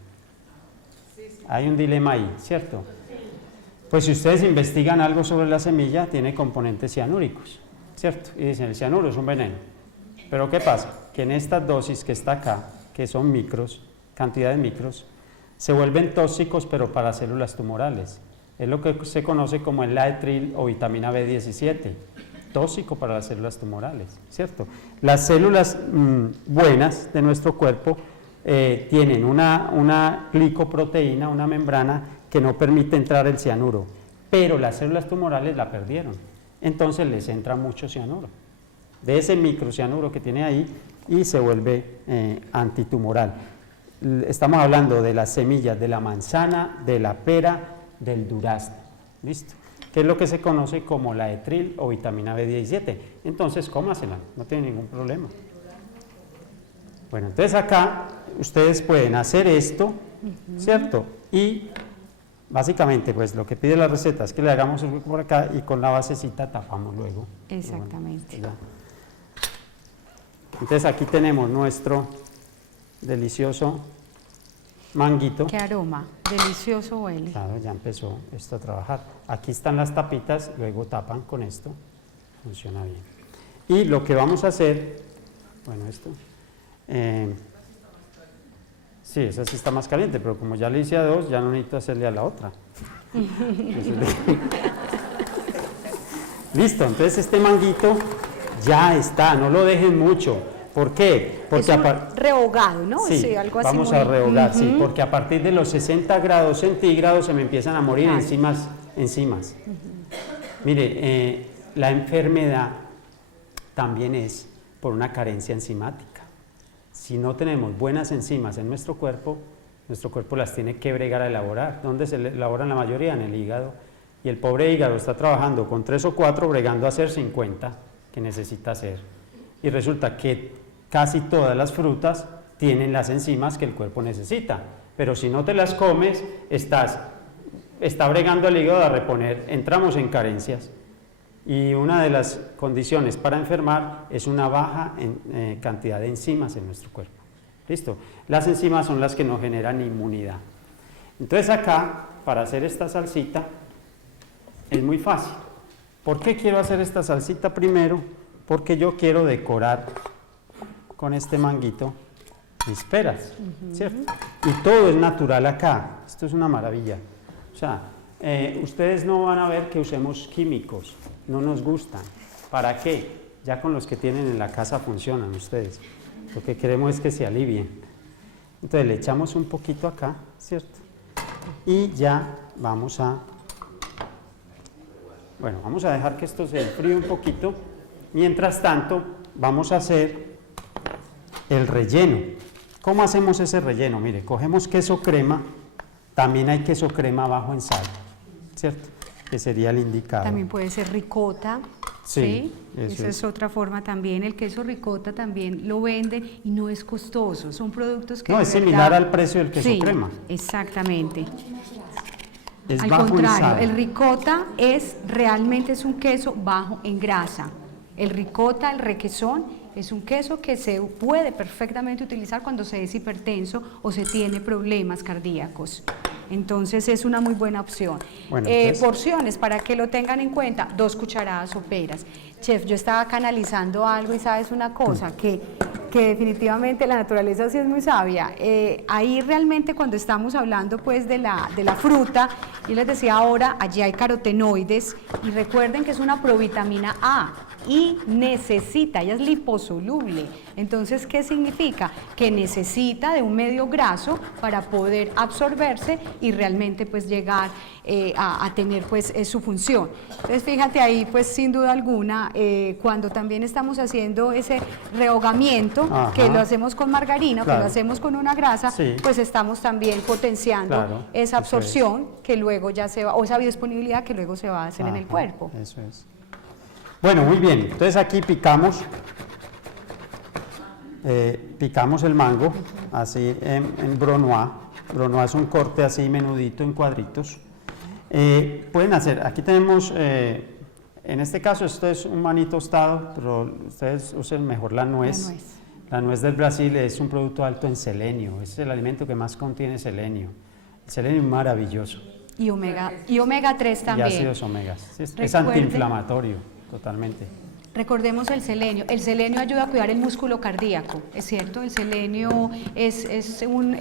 Hay un dilema ahí, ¿cierto? Pues si ustedes investigan algo sobre la semilla, tiene componentes cianúricos, ¿cierto? Y dicen, el cianuro es un veneno. Pero ¿qué pasa? Que en estas dosis que está acá, que son micros, cantidades micros, se vuelven tóxicos, pero para células tumorales. Es lo que se conoce como el laetril o vitamina B17, tóxico para las células tumorales, ¿cierto? Las células buenas de nuestro cuerpo tienen una glicoproteína, una membrana que no permite entrar el cianuro, pero las células tumorales la perdieron, entonces les entra mucho cianuro, de ese microcianuro que tiene ahí y se vuelve antitumoral. Estamos hablando de las semillas de la manzana, de la pera, del durazno, ¿listo? Que es lo que se conoce como laetril o vitamina B17, entonces cómasela, no tiene ningún problema. Bueno, entonces acá ustedes pueden hacer esto, ¿cierto? Y básicamente, pues lo que pide la receta es que le hagamos el hueco por acá y con la basecita tapamos luego. Exactamente. Bueno, entonces aquí tenemos nuestro delicioso manguito. Qué aroma, delicioso huele. Claro, ya empezó esto a trabajar. Aquí están las tapitas, luego tapan con esto, funciona bien. Y lo que vamos a hacer, bueno, esto, sí, esa sí está más caliente, pero como ya le hice a dos, ya no necesito hacerle a la otra. Listo, entonces este manguito ya está, no lo dejen mucho. ¿Por qué? Porque rehogado, ¿no? Sí, algo así vamos a rehogar, sí, porque a partir de los 60 grados centígrados se me empiezan a morir enzimas. Mire, la enfermedad también es por una carencia enzimática. Si no tenemos buenas enzimas en nuestro cuerpo las tiene que bregar a elaborar. ¿Dónde se elaboran la mayoría? En el hígado. Y el pobre hígado está trabajando con 3 o 4, bregando a hacer 50 que necesita hacer. Y resulta que casi todas las frutas tienen las enzimas que el cuerpo necesita. Pero si no te las comes, está bregando el hígado a reponer. Entramos en carencias. Y una de las condiciones para enfermar es una baja cantidad de enzimas en nuestro cuerpo. ¿Listo? Las enzimas son las que nos generan inmunidad. Entonces acá, para hacer esta salsita, es muy fácil. ¿Por qué quiero hacer esta salsita primero? Porque yo quiero decorar con este manguito mis peras, ¿cierto? Y todo es natural acá. Esto es una maravilla. O sea, ustedes no van a ver que usemos químicos. No nos gustan. ¿Para qué? Ya con los que tienen en la casa funcionan ustedes. Lo que queremos es que se alivien. Entonces le echamos un poquito acá, ¿cierto? Y ya vamos a dejar que esto se enfríe un poquito. Mientras tanto, vamos a hacer el relleno. ¿Cómo hacemos ese relleno? Mire, cogemos queso crema, también hay queso crema bajo en sal, ¿cierto? Que sería el indicado. También puede ser ricota. Sí, esa es otra forma también. El queso ricota también lo vende y no es costoso. Son productos que no, es similar al precio del queso crema. Exactamente. Es al bajo contrario, en sal. el ricota realmente es un queso bajo en grasa. El ricota, el requesón, es un queso que se puede perfectamente utilizar cuando se es hipertenso o se tiene problemas cardíacos. Entonces es una muy buena opción. Bueno, porciones, para que lo tengan en cuenta, 2 cucharadas soperas. Chef, yo estaba acá analizando algo y sabes una cosa, que que definitivamente la naturaleza sí es muy sabia. Ahí realmente cuando estamos hablando pues de la fruta, yo les decía ahora, allí hay carotenoides y recuerden que es una provitamina A y ella es liposoluble. Entonces, ¿qué significa? Que necesita de un medio graso para poder absorberse y realmente pues llegar a tener pues su función. Entonces, fíjate ahí pues sin duda alguna, cuando también estamos haciendo ese rehogamiento, que lo hacemos con margarina, que lo hacemos con una grasa, pues estamos también potenciando esa absorción que luego ya se va, o esa biodisponibilidad que luego se va a hacer en el cuerpo. Eso es. Bueno, muy bien, entonces aquí picamos el mango, así en bronois. Bronois es un corte así menudito en cuadritos. Pueden hacer, aquí tenemos, en este caso esto es un maní tostado, pero ustedes usen mejor la nuez. La nuez del Brasil es un producto alto en selenio, es el alimento que más contiene selenio. El selenio es maravilloso. Y omega 3 también. Y ácidos omegas, es antiinflamatorio, totalmente. Recordemos el selenio ayuda a cuidar el músculo cardíaco, ¿es cierto? El selenio es un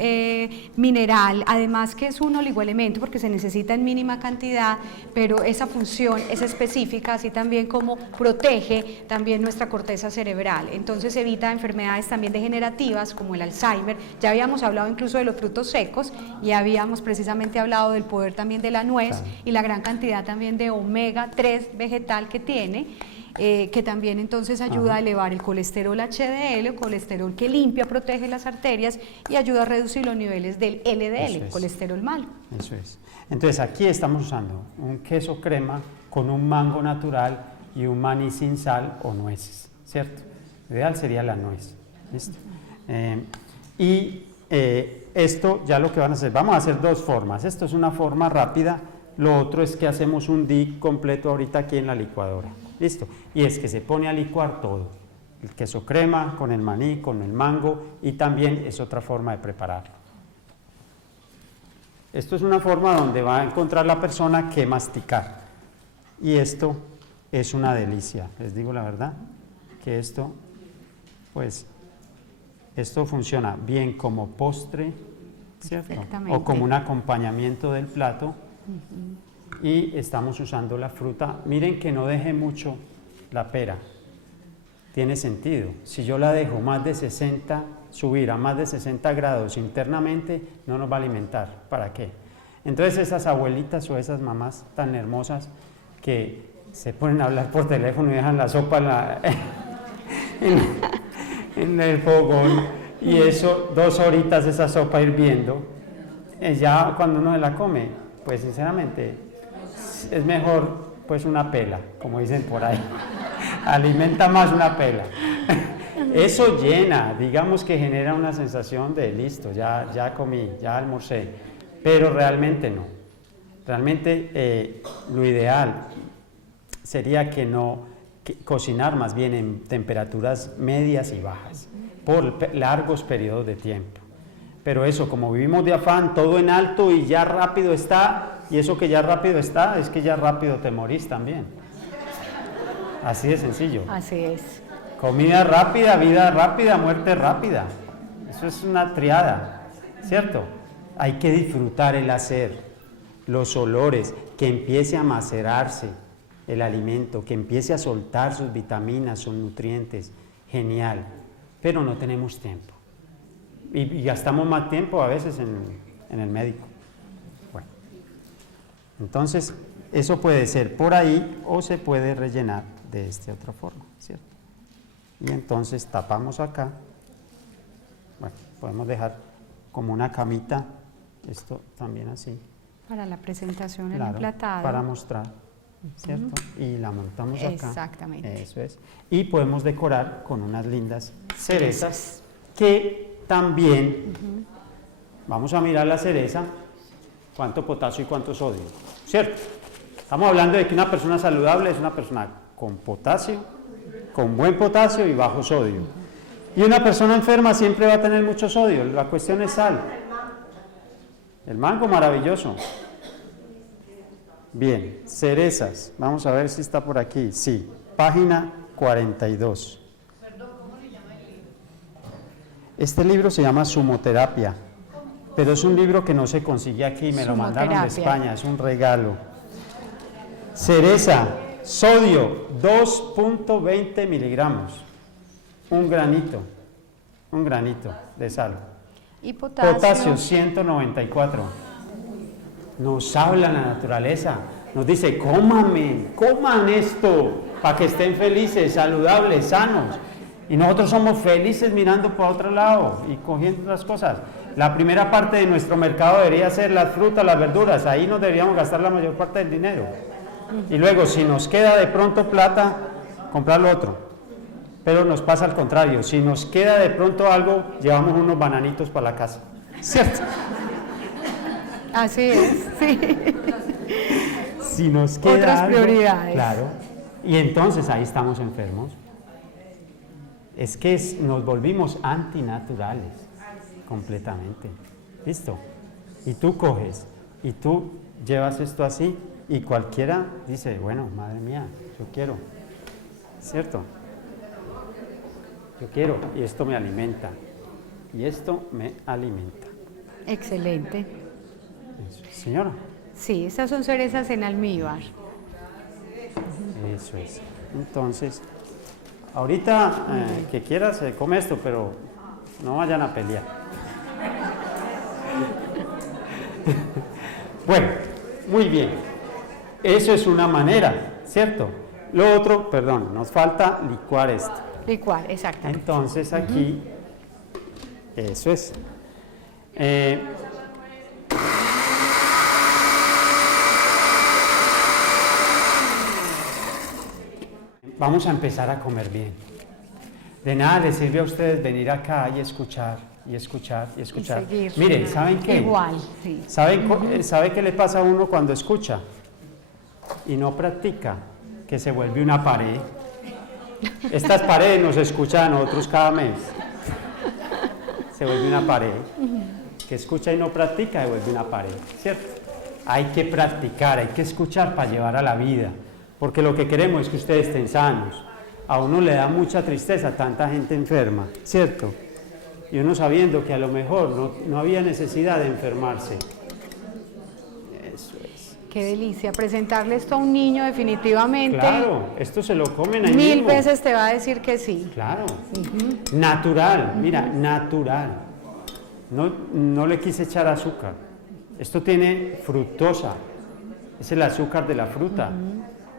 mineral, además que es un oligoelemento porque se necesita en mínima cantidad, pero esa función es específica, así también como protege también nuestra corteza cerebral, entonces evita enfermedades también degenerativas como el Alzheimer. Ya habíamos hablado incluso de los frutos secos y habíamos precisamente hablado del poder también de la nuez y la gran cantidad también de omega 3 vegetal que tiene. Que también entonces ayuda a elevar el colesterol HDL, el colesterol que limpia, protege las arterias y ayuda a reducir los niveles del LDL, colesterol malo. Eso es. Entonces aquí estamos usando un queso crema con un mango natural y un maní sin sal o nueces, ¿cierto? Lo ideal sería la nuez. ¿Listo? Esto ya lo que van a hacer, vamos a hacer dos formas. Esto es una forma rápida, lo otro es que hacemos un dip completo ahorita aquí en la licuadora. Listo, y es que se pone a licuar todo, el queso crema con el maní, con el mango, y también es otra forma de prepararlo. Esto es una forma donde va a encontrar la persona que masticar, y esto es una delicia, les digo la verdad, que esto funciona bien como postre, ¿cierto? O como un acompañamiento del plato. Y estamos usando la fruta, miren que no deje mucho la pera, tiene sentido, si yo la dejo más de 60, subir a más de 60 grados internamente, no nos va a alimentar, ¿para qué? Entonces esas abuelitas o esas mamás tan hermosas que se ponen a hablar por teléfono y dejan la sopa en el fogón, y eso, 2 horitas esa sopa hirviendo, ya cuando uno se la come, pues sinceramente es mejor pues una pela, como dicen por ahí, alimenta más una pela. Eso llena, digamos que genera una sensación de listo, ya comí, ya almorcé, pero realmente no. Realmente lo ideal sería que cocinar más bien en temperaturas medias y bajas, por largos periodos de tiempo. Pero eso, como vivimos de afán, todo en alto y ya rápido está, y eso que ya rápido está, es que ya rápido te morís también. Así de sencillo. Así es. Comida rápida, vida rápida, muerte rápida. Eso es una triada, ¿cierto? Hay que disfrutar el hacer, los olores, que empiece a macerarse el alimento, que empiece a soltar sus vitaminas, sus nutrientes. Genial, pero no tenemos tiempo. Y gastamos más tiempo a veces en el médico. Bueno, entonces eso puede ser por ahí o se puede rellenar de esta otra forma, ¿cierto? Y entonces tapamos acá. Bueno, podemos dejar como una camita, esto también así. Para la presentación, el emplatado. Para mostrar, ¿cierto? Y la montamos acá. Exactamente. Eso es. Y podemos decorar con unas lindas cerezas que también, vamos a mirar la cereza, cuánto potasio y cuánto sodio, ¿cierto? Estamos hablando de que una persona saludable es una persona con potasio, con buen potasio y bajo sodio. Y una persona enferma siempre va a tener mucho sodio, la cuestión es sal. El mango maravilloso. Bien, cerezas, vamos a ver si está por aquí, sí, página 42. Este libro se llama Sumoterapia, pero es un libro que no se consigue aquí, me lo mandaron de España, es un regalo. Cereza, sodio, 2.20 miligramos, un granito de sal. Y potasio 194. Nos habla la naturaleza, nos dice, coman esto, para que estén felices, saludables, sanos. Y nosotros somos felices mirando por otro lado y cogiendo otras cosas. La primera parte de nuestro mercado debería ser las frutas, las verduras, ahí nos deberíamos gastar la mayor parte del dinero. Y luego, si nos queda de pronto plata, comprar lo otro. Pero nos pasa al contrario, si nos queda de pronto algo, llevamos unos bananitos para la casa. ¿Cierto? Así es, sí. Si nos queda otras algo, prioridades. claro. Y entonces ahí estamos enfermos. Es que nos volvimos antinaturales, completamente. ¿Listo? Y tú coges, y tú llevas esto así, y cualquiera dice, bueno, madre mía, yo quiero. ¿Cierto? Yo quiero, y esto me alimenta. Y esto me alimenta. Excelente. Eso. Señora. Sí, estas son cerezas en almíbar. Eso es. Entonces, ahorita que quieras se come esto, pero no vayan a pelear. Bueno, muy bien. Eso es una manera, ¿cierto? Lo otro, perdón, nos falta licuar esto. Licuar, exactamente. Entonces aquí, eso es. Vamos a empezar a comer bien. De nada les sirve a ustedes venir acá y escuchar, y escuchar, y escuchar. Y seguir. Miren, ¿saben qué? Igual, sí. ¿Sabe qué le pasa a uno cuando escucha y no practica? Que se vuelve una pared. Estas paredes nos escuchan a nosotros cada mes. Se vuelve una pared. Que escucha y no practica, se vuelve una pared, ¿cierto? Hay que practicar, hay que escuchar para llevar a la vida. Porque lo que queremos es que ustedes estén sanos. A uno le da mucha tristeza tanta gente enferma, ¿cierto? Y uno sabiendo que a lo mejor no había necesidad de enfermarse. Eso es. Qué delicia, presentarle esto a un niño definitivamente. Claro, esto se lo comen ahí Mil mismo. veces te va a decir que sí. Claro, natural, mira, natural. No le quise echar azúcar. Esto tiene fructosa, es el azúcar de la fruta.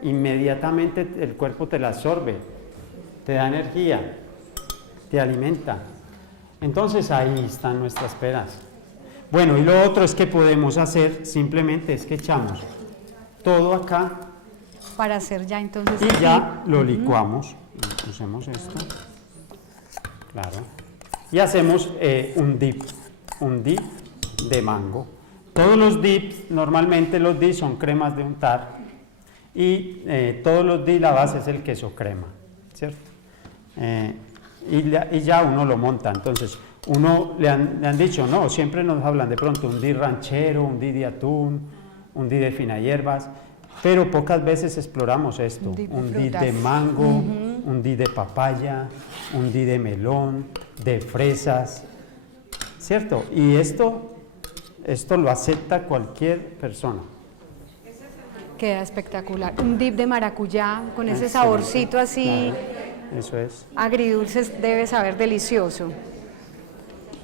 Inmediatamente el cuerpo te la absorbe, te da energía, te alimenta. Entonces ahí están nuestras peras. Bueno, y lo otro es que podemos hacer, simplemente es que echamos todo acá. Para hacer ya entonces. Y ya lo licuamos. Usemos esto. Claro. Y hacemos un dip de mango. Todos los dips, normalmente los dips son cremas de untar. Y todos los días la base es el queso crema, ¿cierto? Y ya uno lo monta. Entonces, le han dicho, no, siempre nos hablan de pronto un dip ranchero, un dip de atún, un dip de fina hierbas, pero pocas veces exploramos esto. Un dip de mango, un dip de papaya, un dip de melón, de fresas, ¿cierto? Y esto lo acepta cualquier persona. Queda espectacular. Un dip de maracuyá con ese saborcito así. Claro, eso es. Agridulce, debe saber delicioso.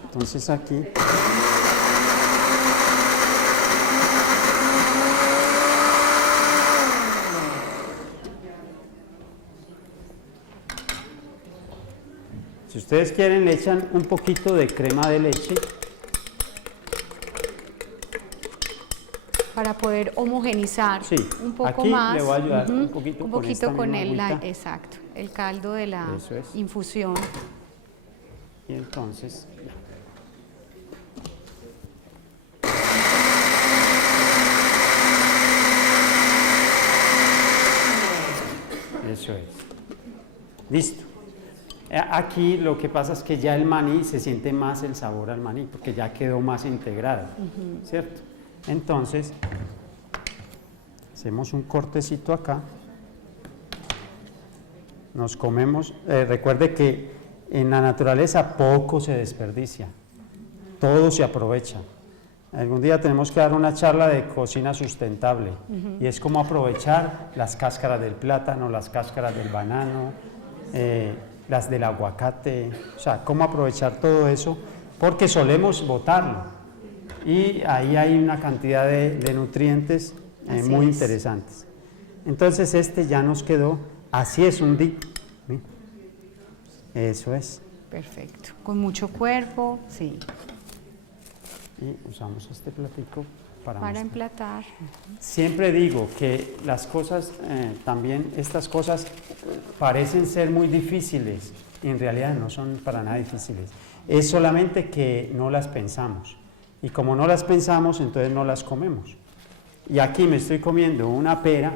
Entonces aquí. Si ustedes quieren, le echan un poquito de crema de leche. Para poder homogenizar un poco aquí más. Le voy a ayudar un poquito con exacto, el caldo de la infusión. Y entonces. Eso es. Listo. Aquí lo que pasa es que ya el maní se siente más el sabor al maní, porque ya quedó más integrado, ¿cierto? Entonces, hacemos un cortecito acá, nos comemos, recuerde que En la naturaleza poco se desperdicia, todo se aprovecha. Algún día tenemos que dar una charla de cocina sustentable y es como aprovechar las cáscaras del plátano, las cáscaras del banano, las del aguacate, o sea, cómo aprovechar todo eso, porque solemos botarlo y ahí hay una cantidad de nutrientes muy interesantes. Entonces este ya nos quedó, así es un dip, ¿sí? Eso es. Perfecto, con mucho cuerpo, sí. Y usamos este platico para emplatar. Siempre digo que las cosas, también estas cosas parecen ser muy difíciles, y en realidad no son para nada difíciles. Es solamente que no las pensamos. Y como no las pensamos, entonces no las comemos. Y aquí me estoy comiendo una pera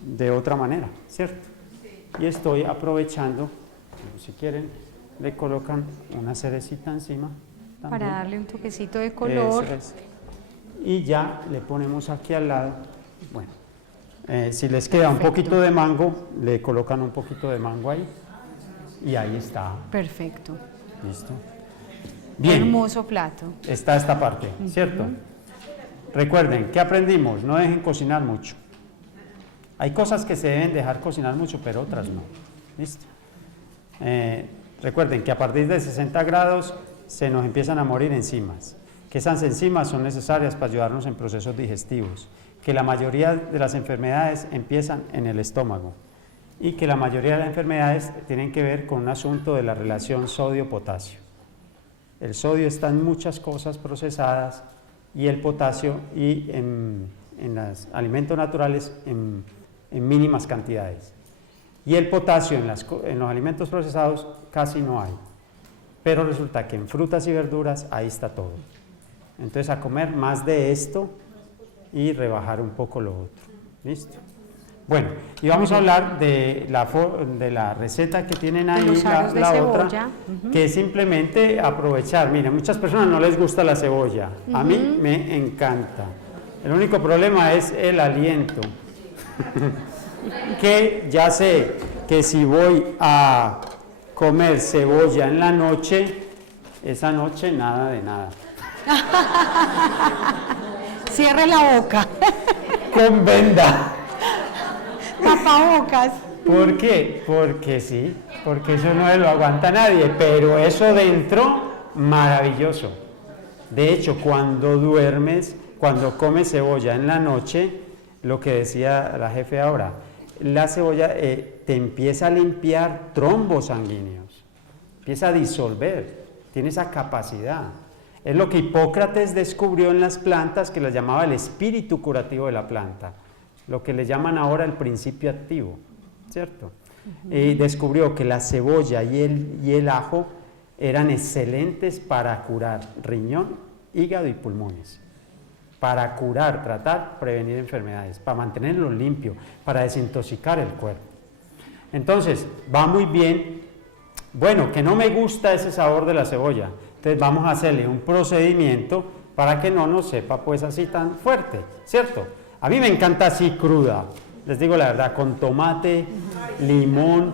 de otra manera, ¿cierto? Y estoy aprovechando, si quieren, le colocan una cerecita encima. También. Para darle un toquecito de color. Eso es. Y ya le ponemos aquí al lado, bueno, si les queda un poquito de mango, le colocan un poquito de mango ahí y ahí está. Perfecto. Listo. Bien. Hermoso plato. Está esta parte, ¿cierto? Recuerden, ¿qué aprendimos? No dejen cocinar mucho. Hay cosas que se deben dejar cocinar mucho, pero otras no. ¿Listo? Recuerden que a partir de 60 grados se nos empiezan a morir enzimas, que esas enzimas son necesarias para ayudarnos en procesos digestivos, que la mayoría de las enfermedades empiezan en el estómago y que la mayoría de las enfermedades tienen que ver con un asunto de la relación sodio-potasio. El sodio está en muchas cosas procesadas y el potasio y en los alimentos naturales en mínimas cantidades. Y el potasio en los alimentos procesados casi no hay. Pero resulta que en frutas y verduras ahí está todo. Entonces a comer más de esto y rebajar un poco lo otro. ¿Listo? Bueno, y vamos a hablar de la receta que tienen ahí, la otra, que es simplemente aprovechar. Miren, muchas personas no les gusta la cebolla, a mí me encanta. El único problema es el aliento, que ya sé que si voy a comer cebolla en la noche, esa noche nada de nada. Cierre la boca. Con venda. Tapabocas. ¿Por qué? Porque sí, porque eso no lo aguanta nadie, pero eso dentro, maravilloso. De hecho, cuando duermes, cuando comes cebolla en la noche, lo que decía la jefe ahora, la cebolla te empieza a limpiar trombos sanguíneos, empieza a disolver, tiene esa capacidad. Es lo que Hipócrates descubrió en las plantas, que las llamaba el espíritu curativo de la planta, lo que le llaman ahora el principio activo, ¿cierto? Descubrió que la cebolla y el ajo eran excelentes para curar riñón, hígado y pulmones, para curar, tratar, prevenir enfermedades, para mantenerlo limpio, para desintoxicar el cuerpo. Entonces, va muy bien. Bueno, que no me gusta ese sabor de la cebolla, entonces vamos a hacerle un procedimiento para que no nos sepa pues así tan fuerte, ¿cierto? A mí me encanta así cruda, les digo la verdad, con tomate, limón,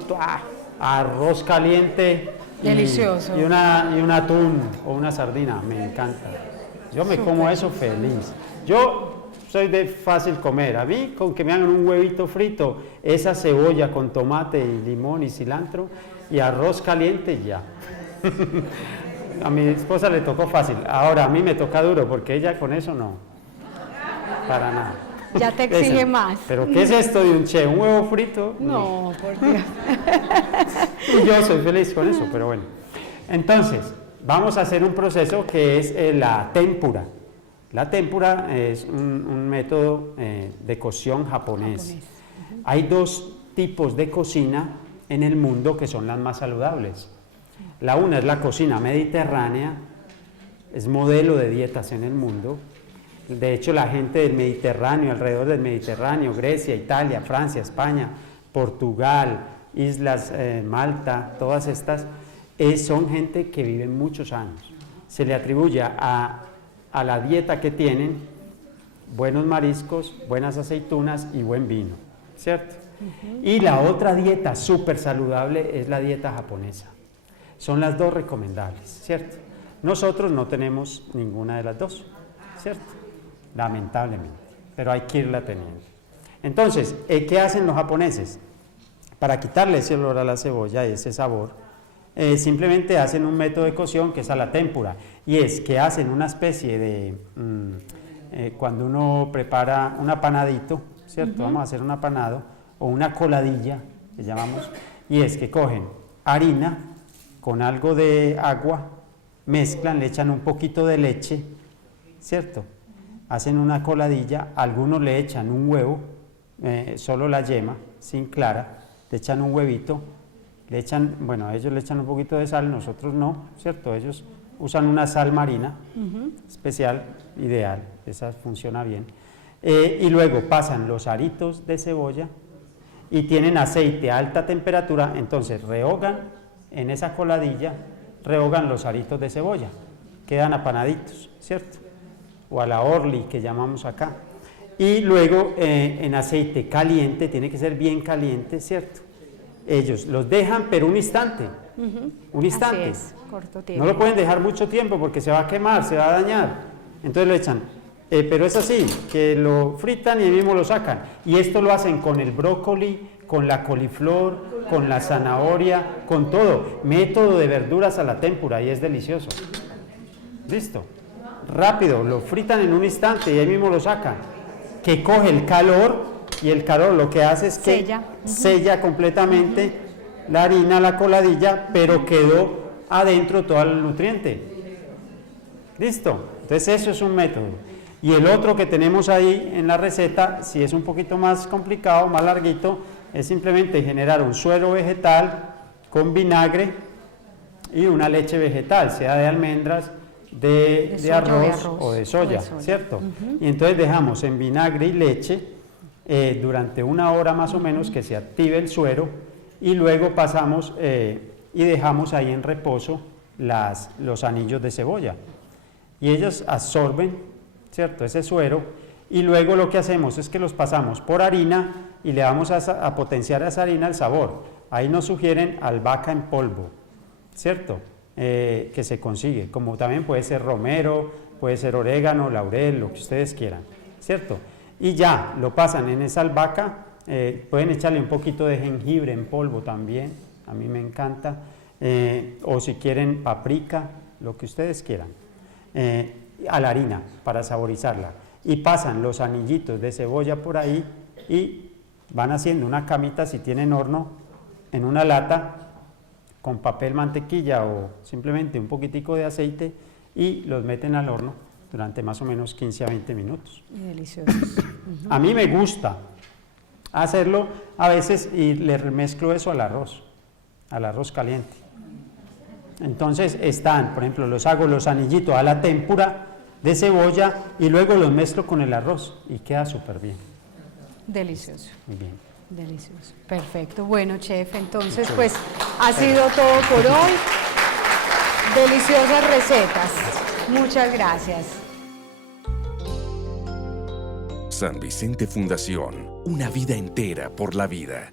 arroz caliente. Delicioso. Y un atún o una sardina, me encanta. Yo me como eso feliz. Yo soy de fácil comer. A mí, con que me hagan un huevito frito, esa cebolla con tomate y limón y cilantro y arroz caliente, ya. A mi esposa le tocó fácil. Ahora a mí me toca duro porque ella con eso no. Para nada. Ya te exige más. ¿Pero qué es esto de un che? ¿Un huevo frito? No, por Dios. Y yo soy feliz con eso, pero bueno. Entonces, vamos a hacer un proceso que es la tempura. La tempura es un método de cocción japonés. Hay dos tipos de cocina en el mundo que son las más saludables. La una es la cocina mediterránea, es modelo de dietas en el mundo. De hecho, la gente del Mediterráneo, alrededor del Mediterráneo, Grecia, Italia, Francia, España, Portugal, Islas Malta, todas estas, son gente que vive muchos años. Se le atribuye a la dieta que tienen buenos mariscos, buenas aceitunas y buen vino, ¿cierto? Y la otra dieta súper saludable es la dieta japonesa. Son las dos recomendables, ¿cierto? Nosotros no tenemos ninguna de las dos, ¿cierto? Lamentablemente, pero hay que irla teniendo. Entonces, ¿qué hacen los japoneses? Para quitarle ese olor a la cebolla y ese sabor, simplemente hacen un método de cocción que es a la témpura, y es que hacen una especie de, cuando uno prepara un apanadito, ¿cierto? Vamos a hacer un apanado, o una coladilla, le llamamos, y es que cogen harina con algo de agua, mezclan, le echan un poquito de leche, ¿cierto? Hacen una coladilla, algunos le echan un huevo, solo la yema, sin clara, le echan un huevito, le echan, bueno, ellos le echan un poquito de sal, nosotros no, ¿cierto? Ellos usan una sal marina especial, ideal, esa funciona bien. Y luego pasan los aritos de cebolla y tienen aceite a alta temperatura, entonces rehogan en esa coladilla, rehogan los aritos de cebolla, quedan apanaditos, ¿cierto? O a la orly que llamamos acá. Y luego en aceite caliente, tiene que ser bien caliente, ¿cierto? Ellos los dejan, pero un instante, un instante. Así es, corto tiempo. No lo pueden dejar mucho tiempo porque se va a quemar, se va a dañar. Entonces lo echan. Pero es así, que lo fritan y mismo lo sacan. Y esto lo hacen con el brócoli, con la coliflor, con la zanahoria, con todo. Método de verduras a la témpura y es delicioso. Listo. Rápido, lo fritan en un instante y ahí mismo lo sacan. Que coge el calor y el calor lo que hace es que sella completamente la harina, la coladilla, pero quedó adentro todo el nutriente. Listo. Entonces eso es un método. Y el otro que tenemos ahí en la receta, si es un poquito más complicado, más larguito, es simplemente generar un suero vegetal con vinagre y una leche vegetal, sea de almendras, de arroz o de soya, ¿cierto? Y entonces dejamos en vinagre y leche durante 1 hora más o menos que se active el suero y luego pasamos y dejamos ahí en reposo los anillos de cebolla. Y ellos absorben, ¿cierto?, ese suero, y luego lo que hacemos es que los pasamos por harina y le vamos a potenciar a esa harina el sabor. Ahí nos sugieren albahaca en polvo, ¿cierto?, que se consigue, como también puede ser romero, puede ser orégano, laurel, lo que ustedes quieran, ¿cierto? Y ya lo pasan en esa albahaca, pueden echarle un poquito de jengibre en polvo también, a mí me encanta, o si quieren paprika, lo que ustedes quieran. A la harina para saborizarla y pasan los anillitos de cebolla por ahí y van haciendo una camita si tienen horno en una lata con papel mantequilla o simplemente un poquitico de aceite y los meten al horno durante más o menos 15 a 20 minutos. Y deliciosos. A mí me gusta hacerlo a veces y le mezclo eso al arroz caliente. Entonces están, por ejemplo, hago los anillitos a la témpura de cebolla y luego los mezclo con el arroz y queda súper bien. Delicioso. Muy bien. Delicioso. Perfecto. Bueno, chef, entonces pues ha sido todo por hoy. Deliciosas recetas. Muchas gracias. San Vicente Fundación, una vida entera por la vida.